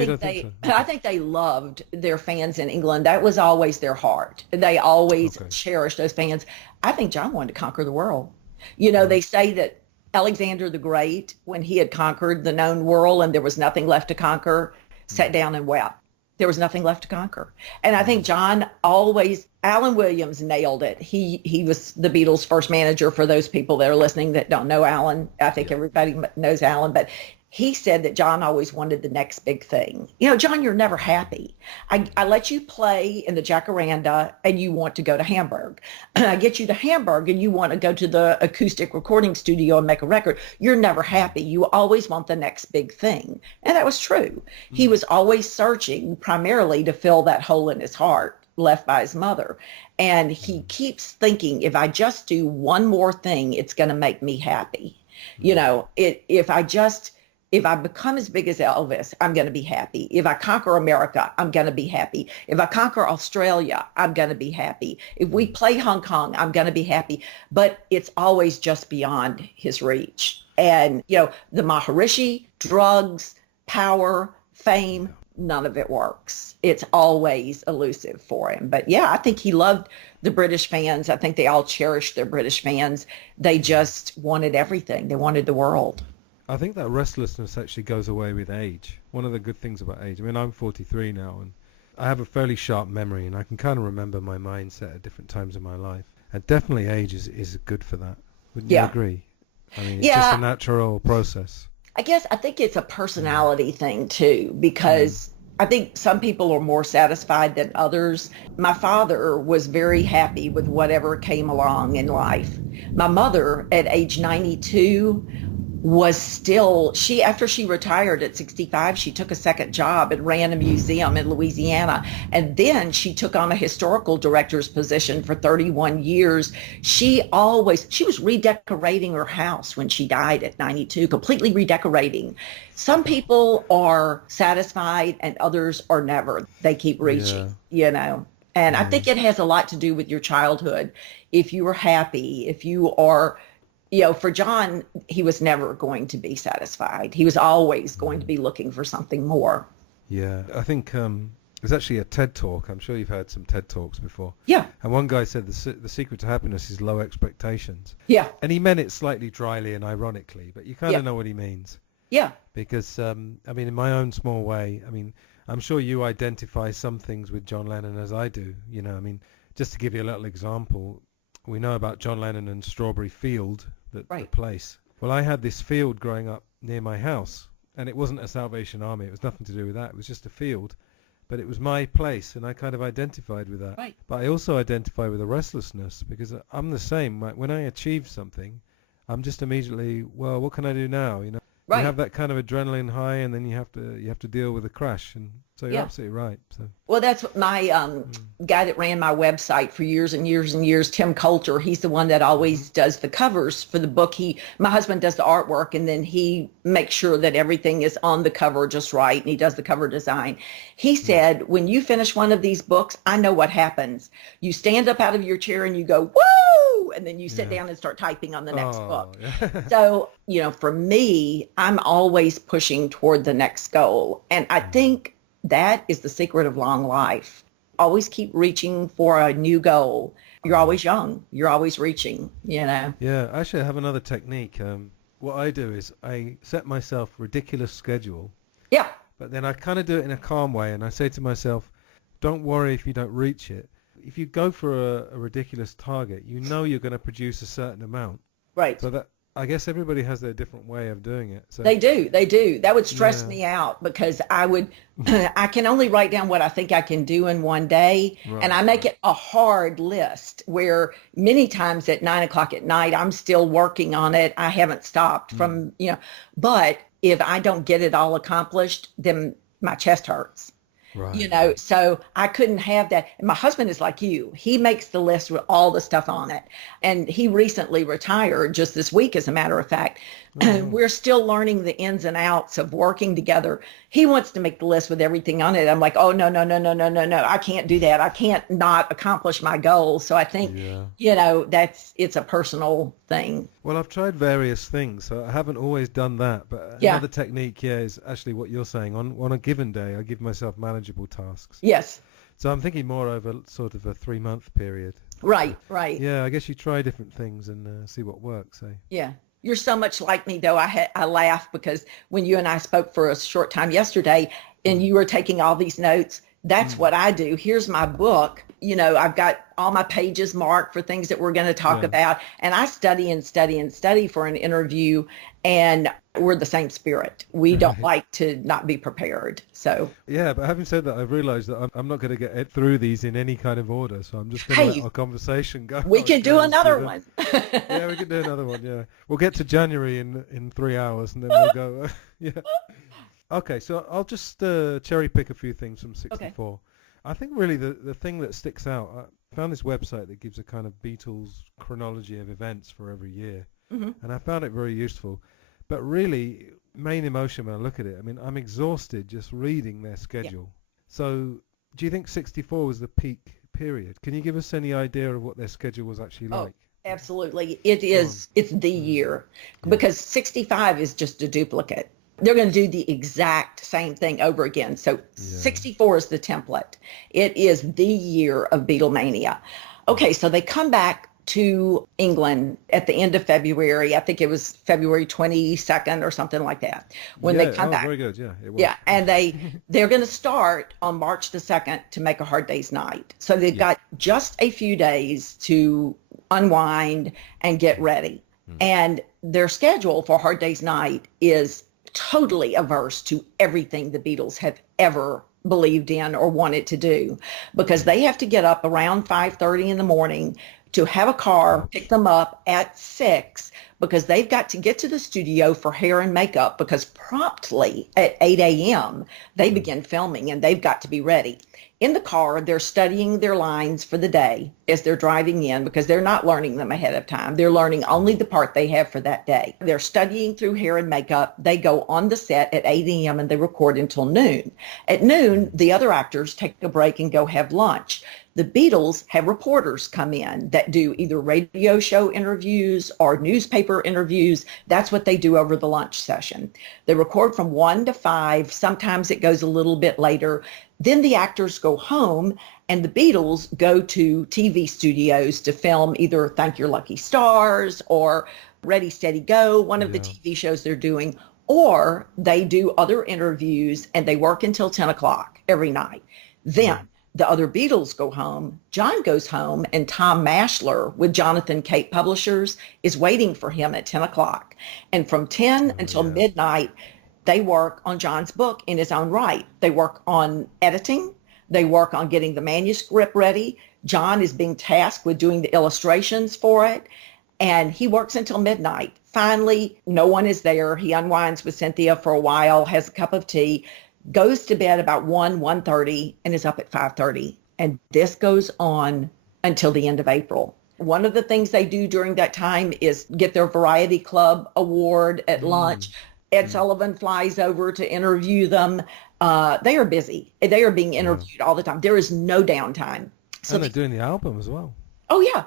think they loved their fans in England. That was always their heart. They always cherished those fans. I think John wanted to conquer the world. They say that Alexander the Great, when he had conquered the known world and there was nothing left to conquer, sat down and wept. There was nothing left to conquer. And I think John Alan Williams nailed it. He was the Beatles' first manager, for those people that are listening that don't know Alan. I think everybody knows Alan, but he said that John always wanted the next big thing. John, you're never happy. I let you play in the Jacaranda and you want to go to Hamburg. I get you to Hamburg and you want to go to the acoustic recording studio and make a record. You're never happy. You always want the next big thing. And that was true. He was always searching primarily to fill that hole in his heart left by his mother. And he keeps thinking, if I just do one more thing, it's going to make me happy. if I become as big as Elvis, I'm going to be happy. If I conquer America, I'm going to be happy. If I conquer Australia, I'm going to be happy. If we play Hong Kong, I'm going to be happy. But it's always just beyond his reach. And, you know, the Maharishi, drugs, power, fame, none of it works. It's always elusive for him. But yeah, I think he loved the British fans. I think they all cherished their British fans. They just wanted everything. They wanted the world. I think that restlessness actually goes away with age. One of the good things about age, I mean, I'm 43 now, and I have a fairly sharp memory, and I can kind of remember my mindset at different times in my life. And definitely age is good for that. Wouldn't you agree? I mean, it's just a natural process. I think it's a personality thing too, because I think some people are more satisfied than others. My father was very happy with whatever came along in life. My mother at age 92 was still, after she retired at 65, she took a second job and ran a museum in Louisiana. And then she took on a historical director's position for 31 years. She was redecorating her house when she died at 92, completely redecorating. Some people are satisfied and others are never. They keep reaching, you know. And I think it has a lot to do with your childhood. If you are happy, if you are, you know, for John, he was never going to be satisfied. He was always going to be looking for something more. Yeah, I think there's actually a TED Talk. I'm sure you've heard some TED Talks before. Yeah. And one guy said the secret to happiness is low expectations. Yeah. And he meant it slightly dryly and ironically, but you kind of know what he means. Yeah. Because, I mean, in my own small way, I mean, I'm sure you identify some things with John Lennon as I do. You know, I mean, just to give you a little example, we know about John Lennon and Strawberry Field, the place. Well, I had this field growing up near my house, and it wasn't a Salvation Army. It was nothing to do with that. It was just a field, but it was my place, and I kind of identified with that. Right. But I also identify with the restlessness, because I'm the same. When I achieve something, I'm just immediately, well, what can I do now? You know, you have that kind of adrenaline high, and then you have to deal with the crash, and so you're absolutely right. So. Well, that's what my guy that ran my website for years and years and years, Tim Coulter, he's the one that always does the covers for the book. My husband does the artwork, and then he makes sure that everything is on the cover just right, and he does the cover design. He said, when you finish one of these books, I know what happens. You stand up out of your chair and you go, woo! And then you sit down and start typing on the next book. Yeah. So, you know, for me, I'm always pushing toward the next goal. And I think that is the secret of long life. Always keep reaching for a new goal. You're always young. You're always reaching, you know. Yeah, actually I have another technique. What I do is I set myself a ridiculous schedule. Yeah. But then I kind of do it in a calm way, and I say to myself, don't worry if you don't reach it. If you go for a ridiculous target, you know you're going to produce a certain amount. Right. So that, I guess everybody has their different way of doing it. So They do. That would stress me out, because I can only write down what I think I can do in one day. Right, and I make it a hard list where many times at 9 o'clock at night, I'm still working on it. I haven't stopped from, you know, but if I don't get it all accomplished, then my chest hurts. Right. You know, so I couldn't have that. And my husband is like you. He makes the list with all the stuff on it. And he recently retired just this week, as a matter of fact. Mm-hmm. We're still learning the ins and outs of working together. He wants to make the list with everything on it. I'm like, oh, no. I can't do that. I can't not accomplish my goals. So I think, you know, it's a personal thing. Well, I've tried various things, so I haven't always done that. But another technique here is actually what you're saying. On a given day, I give myself manageable tasks. Yes. So I'm thinking more over sort of a 3-month period. Right. Yeah, I guess you try different things and see what works. Yeah. You're so much like me, though. I laugh because when you and I spoke for a short time yesterday and you were taking all these notes, that's what I do. Here's my book. You know, I've got all my pages marked for things that we're going to talk about. And I study and study and study for an interview. And we're the same spirit. We don't like to not be prepared. So yeah, but having said that, I've realized that I'm not going to get through these in any kind of order. So I'm just going to let our conversation go. We can do another one. Yeah, we can do another one. Yeah, we'll get to January in 3 hours, and then we'll go. Yeah. Okay, so I'll just cherry pick a few things from 64. Okay. I think really the thing that sticks out, I found this website that gives a kind of Beatles chronology of events for every year, and I found it very useful. But really, main emotion when I look at it. I mean, I'm exhausted just reading their schedule. Yeah. So do you think 64 was the peak period? Can you give us any idea of what their schedule was actually like? Absolutely. It is. It's the year, because 65 is just a duplicate. They're going to do the exact same thing over again. So 64 is the template. It is the year of Beatlemania. Okay, so they come back to England at the end of February. I think it was February 22nd or something like that when they come back. Very good. Yeah, it was. Yeah, and they're going to start on March the 2nd to make A Hard Day's Night. So they've got just a few days to unwind and get ready. And their schedule for Hard Day's Night is totally averse to everything the Beatles have ever believed in or wanted to do, because they have to get up around 5:30 in the morning to have a car pick them up at 6, because they've got to get to the studio for hair and makeup, because promptly at 8 a.m. they begin filming and they've got to be ready. In the car, they're studying their lines for the day as they're driving in, because they're not learning them ahead of time. They're learning only the part they have for that day. They're studying through hair and makeup. They go on the set at 8 a.m. and they record until noon. At noon, the other actors take a break and go have lunch. The Beatles have reporters come in that do either radio show interviews or newspaper interviews. That's what they do over the lunch session. They record from 1 to 5. Sometimes it goes a little bit later. Then the actors go home and the Beatles go to TV studios to film either Thank Your Lucky Stars or Ready, Steady, Go, one of the TV shows they're doing, or they do other interviews and they work until 10 o'clock every night. Then the other Beatles go home, John goes home, and Tom Mashler with Jonathan Cape Publishers is waiting for him at 10 o'clock. And from 10 until midnight, they work on John's book in his own right. They work on editing. They work on getting the manuscript ready. John is being tasked with doing the illustrations for it. And he works until midnight. Finally, no one is there. He unwinds with Cynthia for a while, has a cup of tea, goes to bed about 1:30, and is up at 5:30. And this goes on until the end of April. One of the things they do during that time is get their Variety Club award at lunch. Ed Sullivan flies over to interview them. They are busy. They are being interviewed all the time. There is no downtime. So they're doing the album as well. Oh, yeah.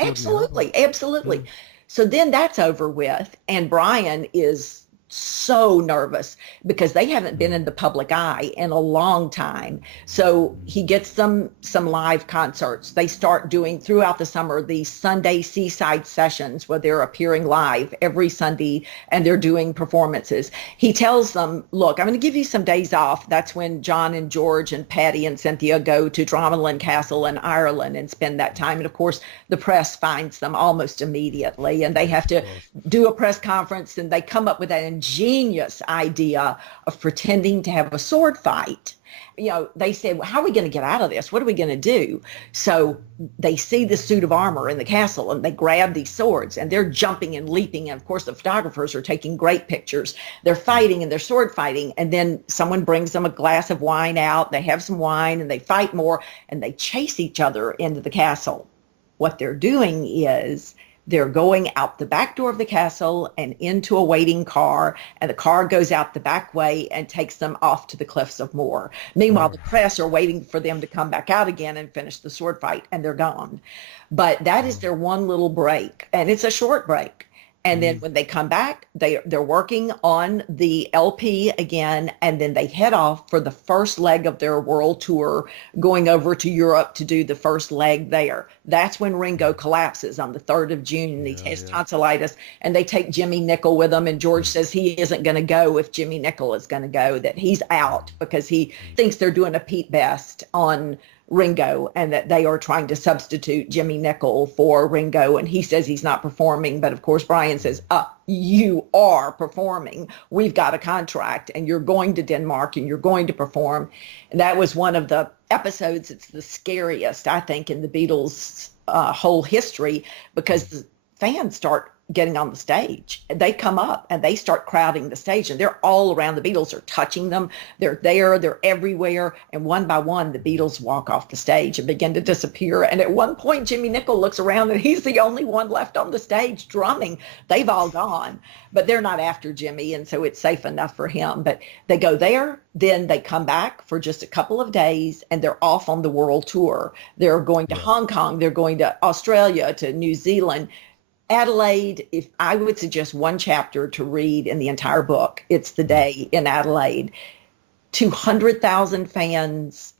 Absolutely. Absolutely. Yeah. So then that's over with. And Brian is so nervous because they haven't been in the public eye in a long time. So he gets some live concerts. They start doing throughout the summer these Sunday seaside sessions where they're appearing live every Sunday and they're doing performances. He tells them, look, I'm going to give you some days off. That's when John and George and Patty and Cynthia go to Droneland Castle in Ireland and spend that time. And of course, the press finds them almost immediately and they have to do a press conference, and they come up with an ingenious idea of pretending to have a sword fight. You know, they said, well, how are we going to get out of this? What are we going to do? So they see the suit of armor in the castle and they grab these swords and they're jumping and leaping. And of course, the photographers are taking great pictures. They're fighting and they're sword fighting. And then someone brings them a glass of wine out. They have some wine and they fight more and they chase each other into the castle. What they're doing is they're going out the back door of the castle and into a waiting car, and the car goes out the back way and takes them off to the cliffs of Moher. Meanwhile, the press are waiting for them to come back out again and finish the sword fight, and they're gone. But that is their one little break, and it's a short break. And then when they come back, they're working on the LP again, and then they head off for the first leg of their world tour, going over to Europe to do the first leg there. That's when Ringo collapses on the 3rd of June, and he has tonsillitis, and they take Jimmy Nicol with them, and George says he isn't going to go if Jimmy Nicol is going to go, that he's out because he thinks they're doing a Pete Best on Ringo and that they are trying to substitute Jimmy Nicol for Ringo, and he says he's not performing. But of course Brian says, you are performing. We've got a contract and you're going to Denmark and you're going to perform. And that was one of the episodes. It's the scariest, I think, in the Beatles' whole history, because the fans start getting on the stage. They come up and they start crowding the stage, and they're all around the Beatles. They're touching them. They're there. They're everywhere. And one by one, the Beatles walk off the stage and begin to disappear. And at one point, Jimmy Nicol looks around and he's the only one left on the stage drumming. They've all gone, but they're not after Jimmy. And so it's safe enough for him. But they go there. Then they come back for just a couple of days and they're off on the world tour. They're going to Hong Kong. They're going to Australia, to New Zealand. Adelaide, if I would suggest one chapter to read in the entire book, it's the day in Adelaide. 200,000 fans.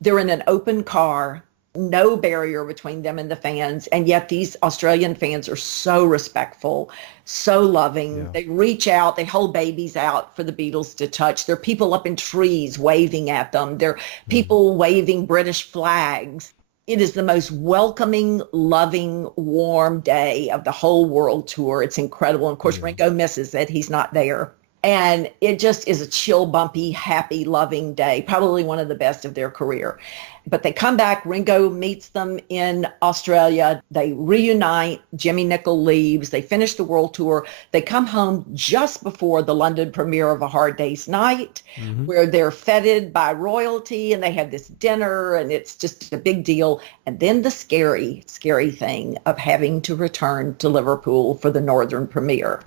They're in an open car, no barrier between them and the fans. And yet these Australian fans are so respectful, so loving. Yeah. They reach out, they hold babies out for the Beatles to touch. There are people up in trees waving at them. There are people waving British flags. It is the most welcoming, loving, warm day of the whole world tour. It's incredible. And of course, Ringo misses it. He's not there. And it just is a chill, bumpy, happy, loving day, probably one of the best of their career. But they come back. Ringo meets them in Australia. They reunite. Jimmy Nicol leaves. They finish the world tour. They come home just before the London premiere of A Hard Day's Night, where they're feted by royalty and they have this dinner and it's just a big deal. And then the scary, scary thing of having to return to Liverpool for the Northern premiere.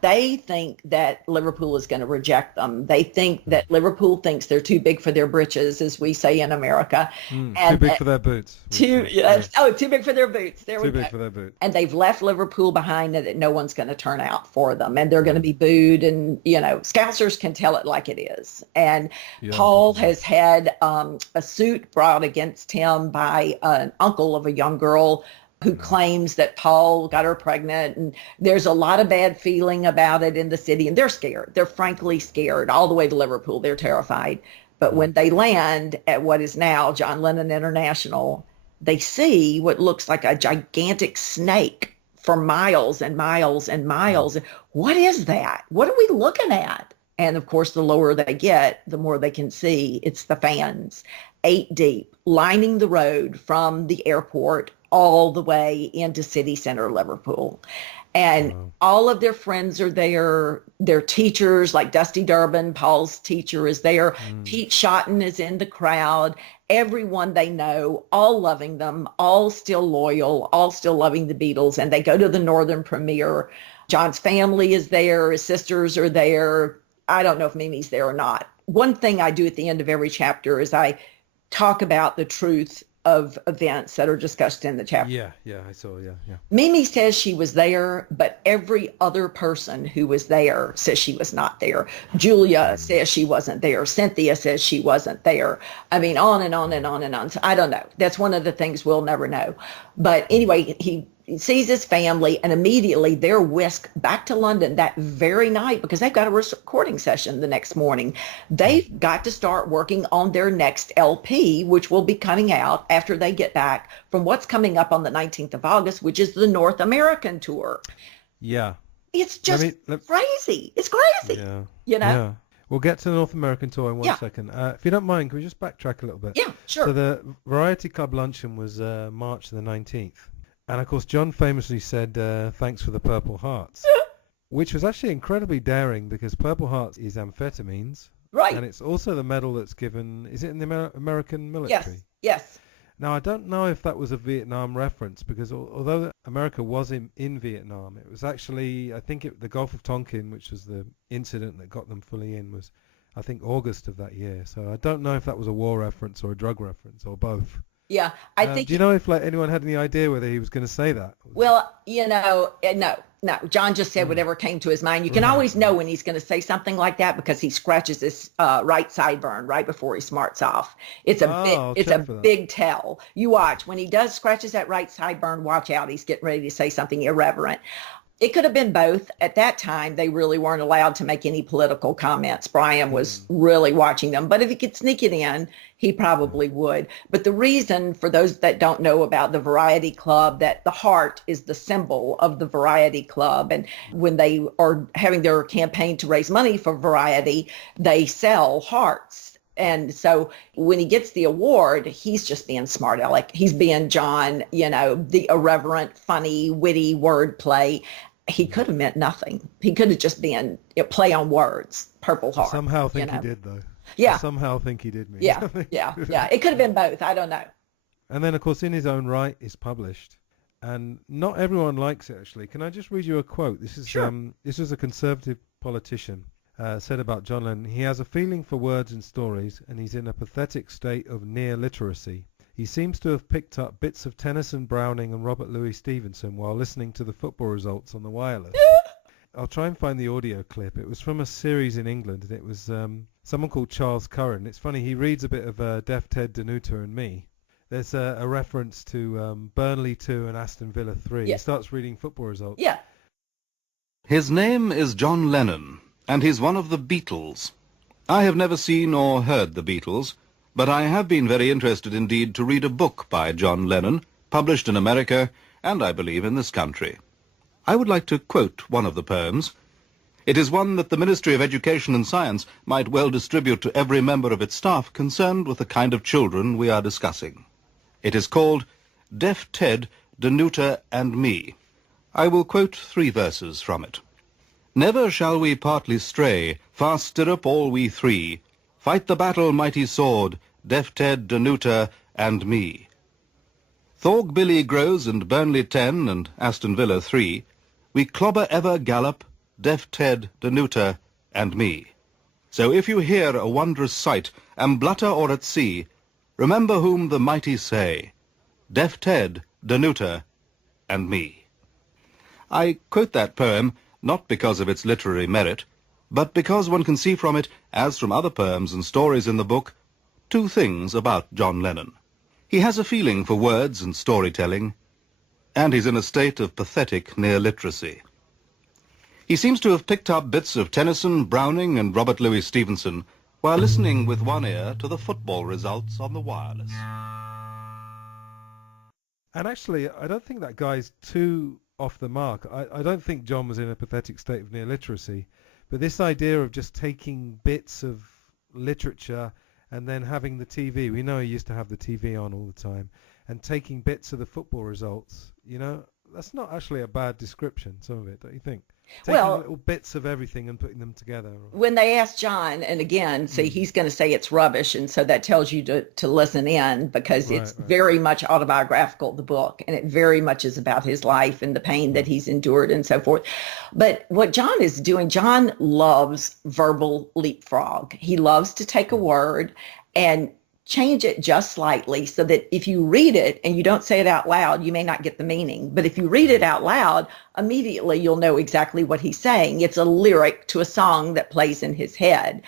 They think that Liverpool is going to reject them. They think that Liverpool thinks they're too big for their britches, as we say in America. And too big for their boots. Too big for their boots. There we go. Too big for their boots. And they've left Liverpool behind and that no one's going to turn out for them. And they're going to be booed. And, Scousers can tell it like it is. And Paul has had a suit brought against him by an uncle of a young girl who claims that Paul got her pregnant. And there's a lot of bad feeling about it in the city. And they're scared. They're frankly scared all the way to Liverpool. They're terrified. But when they land at what is now John Lennon International, they see what looks like a gigantic snake for miles and miles and miles. What is that? What are we looking at? And of course, the lower they get, the more they can see. It's the fans, 8 deep, lining the road from the airport all the way into city center Liverpool. And all of their friends are there. Their teachers, like Dusty Durbin, Paul's teacher, is there. Pete Shotton is in the crowd. Everyone they know, all loving them, all still loyal, all still loving the Beatles. And they go to the Northern premiere. John's family is there. His sisters are there. I don't know if Mimi's there or not. One thing I do at the end of every chapter is I talk about the truth of events that are discussed in the chapter. Yeah, I saw, yeah. Mimi says she was there, but every other person who was there says she was not there. Julia says she wasn't there. Cynthia says she wasn't there. I mean, on and on and on and on. So I don't know. That's one of the things we'll never know. But anyway, he sees his family, and immediately they're whisked back to London that very night because they've got a recording session the next morning. They've got to start working on their next LP, which will be coming out after they get back from what's coming up on the 19th of August, which is the North American tour. Yeah. It's just crazy. It's crazy. Yeah. Yeah. We'll get to the North American tour in one second. If you don't mind, can we just backtrack a little bit? Yeah, sure. So the Variety Club luncheon was March the 19th. And of course, John famously said, thanks for the Purple Hearts, which was actually incredibly daring because Purple Hearts is amphetamines. Right. And it's also the medal that's given, is it in the American military? Yes. Now, I don't know if that was a Vietnam reference because although America was in Vietnam, it was actually, I think the Gulf of Tonkin, which was the incident that got them fully in, was, I think, August of that year. So I don't know if that was a war reference or a drug reference or both. Yeah, I think. Do you know if anyone had any idea whether he was going to say that? Well, no. John just said whatever came to his mind. You can always know when he's going to say something like that because he scratches his right sideburn right before he smarts off. It's a big tell. You watch when he does scratches that right sideburn. Watch out, he's getting ready to say something irreverent. It could have been both. At that time, they really weren't allowed to make any political comments. Brian was really watching them. But if he could sneak it in, he probably would. But the reason, for those that don't know about the Variety Club, that the heart is the symbol of the Variety Club. And when they are having their campaign to raise money for Variety, they sell hearts. And so when he gets the award, he's just being smart aleck. He's being John, the irreverent, funny, witty wordplay. he could have meant nothing. He could have just been a play on words, Purple Heart. I somehow think he did, though. Yeah. I somehow think he did mean Yeah, something. yeah. It could have been both. I don't know. And then, of course, In His Own Right is published. And not everyone likes it, actually. Can I just read you a quote? This is Sure. This was a conservative politician said about John Lennon. He has a feeling for words and stories, and he's in a pathetic state of near literacy. He seems to have picked up bits of Tennyson, Browning, and Robert Louis Stevenson while listening to the football results on the wireless. I'll try and find the audio clip. It was from a series in England, and it was someone called Charles Curran. It's funny, he reads a bit of Deaf Ted, Danuta, and Me. There's a reference to Burnley 2 and Aston Villa 3. Yeah. He starts reading football results. Yeah. His name is John Lennon, and he's one of the Beatles. I have never seen or heard the Beatles, but I have been very interested indeed to read a book by John Lennon, published in America, and I believe in this country. I would like to quote one of the poems. It is one that the Ministry of Education and Science might well distribute to every member of its staff concerned with the kind of children we are discussing. It is called Deaf Ted, Danuta, and Me. I will quote 3 verses from it. Never shall we partly stray, fast stirrup all we three, fight the battle mighty sword, Deaf Ted, Danuta, and Me. Thorg Billy Grows and Burnley 10 and Aston Villa 3, we clobber ever gallop, Deaf Ted, Danuta, and Me. So if you hear a wondrous sight, am blutter or at sea, remember whom the mighty say, Deaf Ted, Danuta, and Me. I quote that poem not because of its literary merit, but because one can see from it, as from other poems and stories in the book, 2 things about John Lennon. He has a feeling for words and storytelling, and he's in a state of pathetic near-literacy. He seems to have picked up bits of Tennyson, Browning, and Robert Louis Stevenson while listening with one ear to the football results on the wireless. And actually, I don't think that guy's too off the mark. I don't think John was in a pathetic state of near literacy, but this idea of just taking bits of literature and then having the TV, we know he used to have the TV on all the time, and taking bits of the football results, that's not actually a bad description, some of it, don't you think? Taking little bits of everything and putting them together. When they asked John, and again, see, he's going to say it's rubbish, and so that tells you to listen in, because it's very much autobiographical, the book, and it very much is about his life and the pain that he's endured and so forth. But what John is doing, John loves verbal leapfrog. He loves to take a word and change it just slightly so that if you read it and you don't say it out loud, you may not get the meaning. But if you read it out loud, immediately you'll know exactly what he's saying. It's a lyric to a song that plays in his head.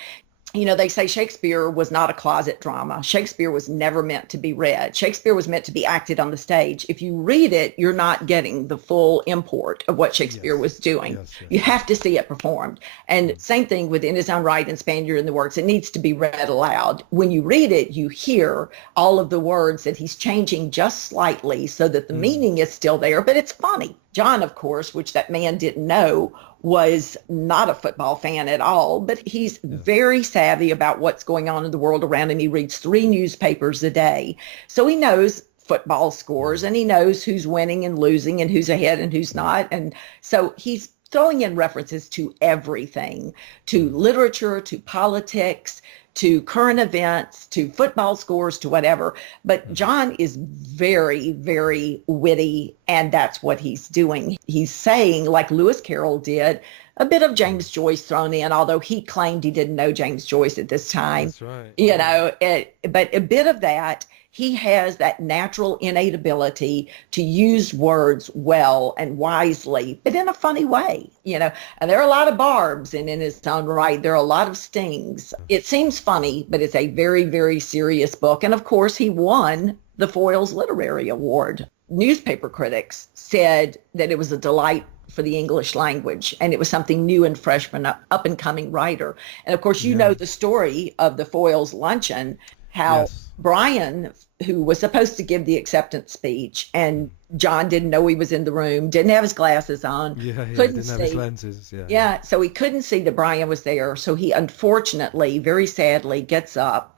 They say Shakespeare was not a closet drama. Shakespeare was never meant to be read. Shakespeare was meant to be acted on the stage. If you read it, you're not getting the full import of what Shakespeare was doing. Yes. You have to see it performed. And same thing with In His Own Right and Spaniard in the Works. It needs to be read aloud. When you read it, you hear all of the words that he's changing just slightly so that the meaning is still there, but it's funny. John, of course, which that man didn't know, was not a football fan at all, but he's very savvy about what's going on in the world around him. He reads 3 newspapers a day. So he knows football scores, and he knows who's winning and losing and who's ahead and who's not. And so he's throwing in references to everything, to literature, to politics, to current events, to football scores, to whatever. But John is very, very witty, and that's what he's doing. He's saying, like Lewis Carroll did, a bit of James Joyce thrown in, although he claimed he didn't know James Joyce at this time. That's right. But a bit of that. He has that natural innate ability to use words well and wisely, but in a funny way, and there are a lot of barbs in His Own Right. There are a lot of stings. It seems funny, but it's a very, very serious book. And of course, he won the Foyles Literary Award. Newspaper critics said that it was a delight for the English language, and it was something new and fresh for an up-and-coming writer. And of course, you know the story of the Foyles luncheon, how Brian, who was supposed to give the acceptance speech, and John didn't know he was in the room, didn't have his glasses on, couldn't have his lenses. So he couldn't see that Brian was there. So he unfortunately, very sadly, gets up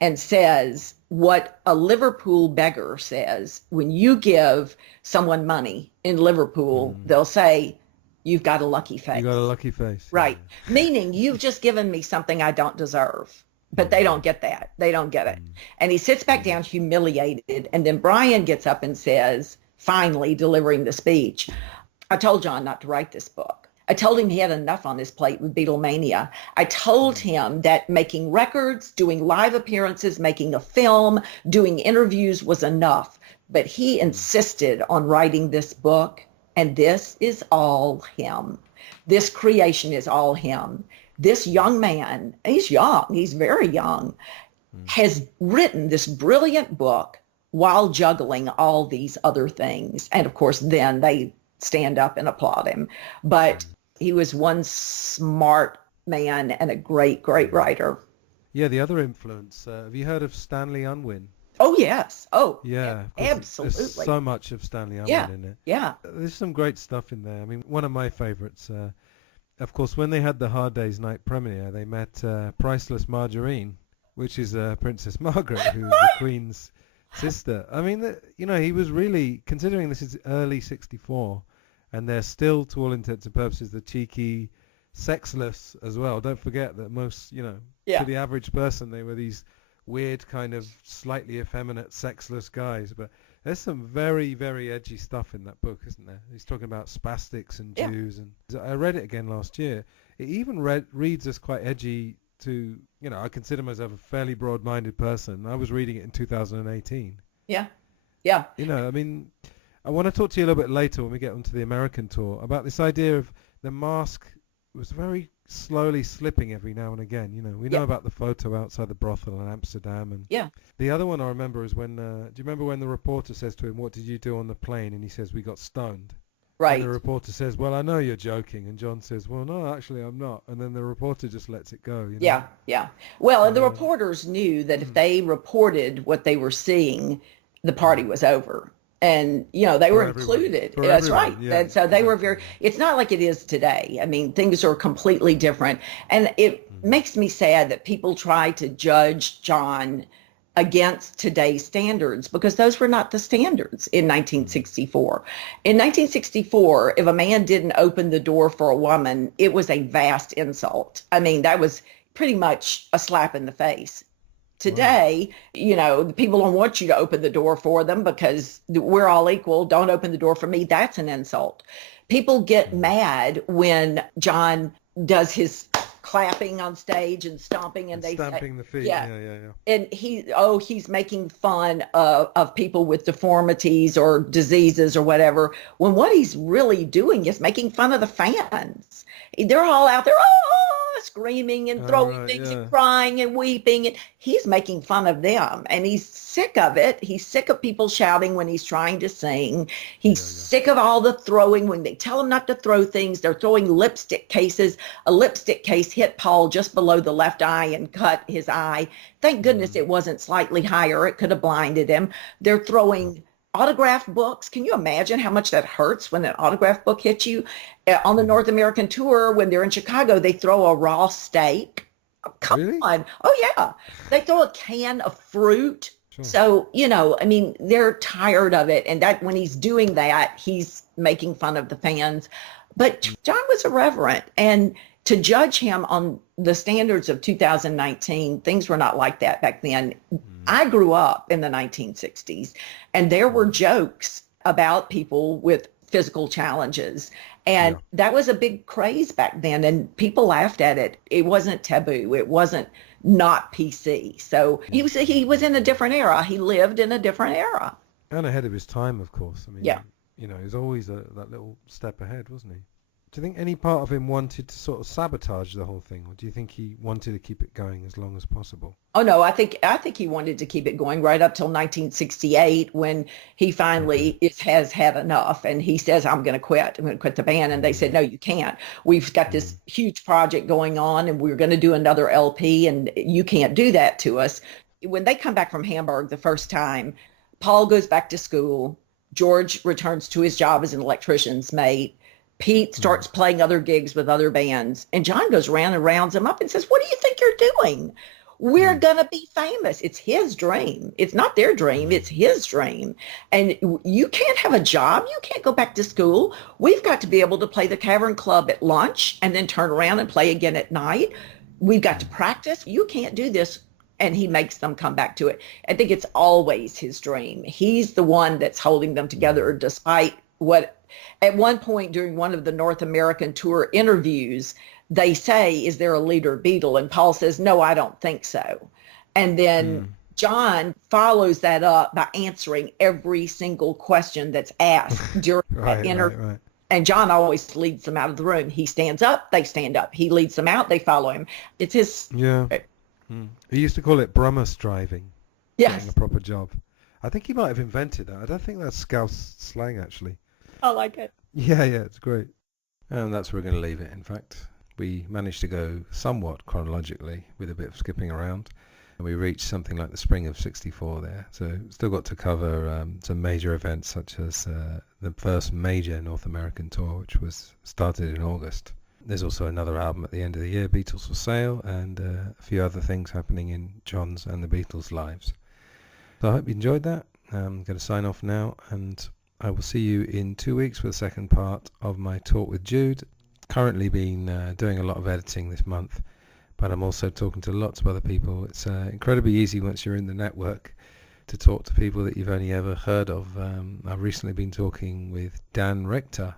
and says what a Liverpool beggar says. When you give someone money in Liverpool, they'll say, you've got a lucky face. You got a lucky face. Right. Meaning you've just given me something I don't deserve. But they don't get that. They don't get it. And he sits back down humiliated. And then Brian gets up and says, finally delivering the speech, I told John not to write this book. I told him he had enough on his plate with Beatlemania. I told him that making records, doing live appearances, making a film, doing interviews was enough. But he insisted on writing this book. And this is all him. This creation is all him. This young man, he's young, he's very young, has written this brilliant book while juggling all these other things. And of course, then they stand up and applaud him. But he was one smart man and a great, great writer. Yeah, the other influence, have you heard of Stanley Unwin? Oh, yes. Oh, yeah. Absolutely. There's so much of Stanley Unwin in it. Yeah. There's some great stuff in there. I mean, one of my favorites, of course, when they had the Hard Day's Night premiere, they met Priceless Margarine, which is Princess Margaret, who's the Queen's sister. I mean, he was really, considering this is early 64, and they're still, to all intents and purposes, the cheeky, sexless as well. Don't forget that most, to the average person, they were these weird kind of slightly effeminate, sexless guys. But there's some very, very edgy stuff in that book, isn't there? He's talking about spastics and Jews. And I read it again last year. It even reads as quite edgy to, I consider myself a fairly broad-minded person. I was reading it in 2018. Yeah. Yeah. I mean, I want to talk to you a little bit later when we get onto the American tour about this idea of the mask was very slowly slipping every now and again. We know about the photo outside the brothel in Amsterdam, and the other one I remember is when do you remember when the reporter says to him, what did you do on the plane? And he says, we got stoned. Right. And the reporter says, well, I know you're joking. And John says, well, no, actually I'm not. And then the reporter just lets it go. Yeah. Well, and the reporters knew that if they reported what they were seeing, the party was over. And, they were included. That's right. Yeah. And so they were it's not like it is today. I mean, things are completely different. And it makes me sad that people try to judge John against today's standards, because those were not the standards in 1964. In 1964, if a man didn't open the door for a woman, it was a vast insult. I mean, that was pretty much a slap in the face. Today, the people don't want you to open the door for them because we're all equal. Don't open the door for me. That's an insult. People get mad when John does his clapping on stage and stomping, and they stamping the feet. Yeah. And he's making fun of people with deformities or diseases or whatever, when what he's really doing is making fun of the fans. They're all out there, screaming and throwing things and crying and weeping, and he's making fun of them, and he's sick of it. He's sick of people shouting when he's trying to sing. He's sick of all the throwing. When they tell him not to throw things, they're throwing lipstick cases. A lipstick case hit Paul just below the left eye and cut his eye. Thank goodness it wasn't slightly higher. It could have blinded him. They're throwing autograph books. Can you imagine how much that hurts when an autograph book hits you? On the North American tour, when they're in Chicago, they throw a raw steak. Oh, come on. Oh, yeah. They throw a can of fruit. Sure. So, I mean, they're tired of it. And that when he's doing that, he's making fun of the fans. But John was irreverent. And to judge him on the standards of 2019, things were not like that back then. I grew up in the 1960s, and there were jokes about people with physical challenges. And that was a big craze back then, and people laughed at it. It wasn't taboo. It wasn't not PC. So he was in a different era. He lived in a different era. And ahead of his time, of course. I mean, he was always that little step ahead, wasn't he? Do you think any part of him wanted to sort of sabotage the whole thing, or do you think he wanted to keep it going as long as possible? Oh no, I think he wanted to keep it going right up till 1968, when he finally has had enough, and he says, "I'm going to quit. I'm going to quit the band." And they said, "No, you can't. We've got this huge project going on, and we're going to do another LP, and you can't do that to us." When they come back from Hamburg the first time, Paul goes back to school. George returns to his job as an electrician's mate. Pete starts playing other gigs with other bands, and John goes around and rounds him up and says, "What do you think you're doing? We're going to be famous. It's his dream. It's not their dream. It's his dream. And you can't have a job. You can't go back to school. We've got to be able to play the Cavern Club at lunch and then turn around and play again at night. We've got to practice. You can't do this. And he makes them come back to it. I think it's always his dream. He's the one that's holding them together despite what, at one point during one of the North American tour interviews, they say, is there a leader Beatle? And Paul says, no, I don't think so. And then John follows that up by answering every single question that's asked during that interview. Right. And John always leads them out of the room. He stands up, they stand up. He leads them out, they follow him. It's his... Yeah. He used to call it Brummer striving. Yes. Getting a proper job. I think he might have invented that. I don't think that's Scouse slang, actually. I like it. Yeah, it's great. And that's where we're going to leave it, in fact. We managed to go somewhat chronologically with a bit of skipping around. And we reached something like the spring of 64 there. So still got to cover some major events such as the first major North American tour, which was started in August. There's also another album at the end of the year, Beatles for Sale, and a few other things happening in John's and the Beatles' lives. So I hope you enjoyed that. I'm going to sign off now, and I will see you in 2 weeks for the second part of my talk with Jude. Currently been doing a lot of editing this month, but I'm also talking to lots of other people. It's incredibly easy once you're in the network to talk to people that you've only ever heard of. I've recently been talking with Dan Richter,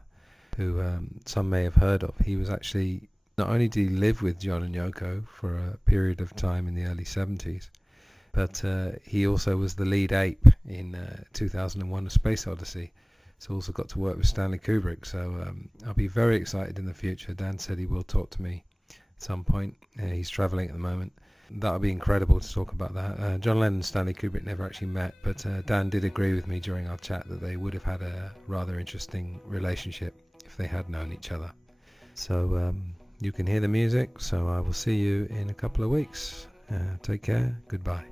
who some may have heard of. He was actually, not only did he live with John and Yoko for a period of time in the early 70s, but he also was the lead ape in 2001 A Space Odyssey. So also got to work with Stanley Kubrick. So I'll be very excited in the future. Dan said he will talk to me at some point. He's traveling at the moment. That'll be incredible to talk about that. John Lennon and Stanley Kubrick never actually met, but Dan did agree with me during our chat that they would have had a rather interesting relationship if they had known each other. So you can hear the music, so I will see you in a couple of weeks. Take care. Goodbye.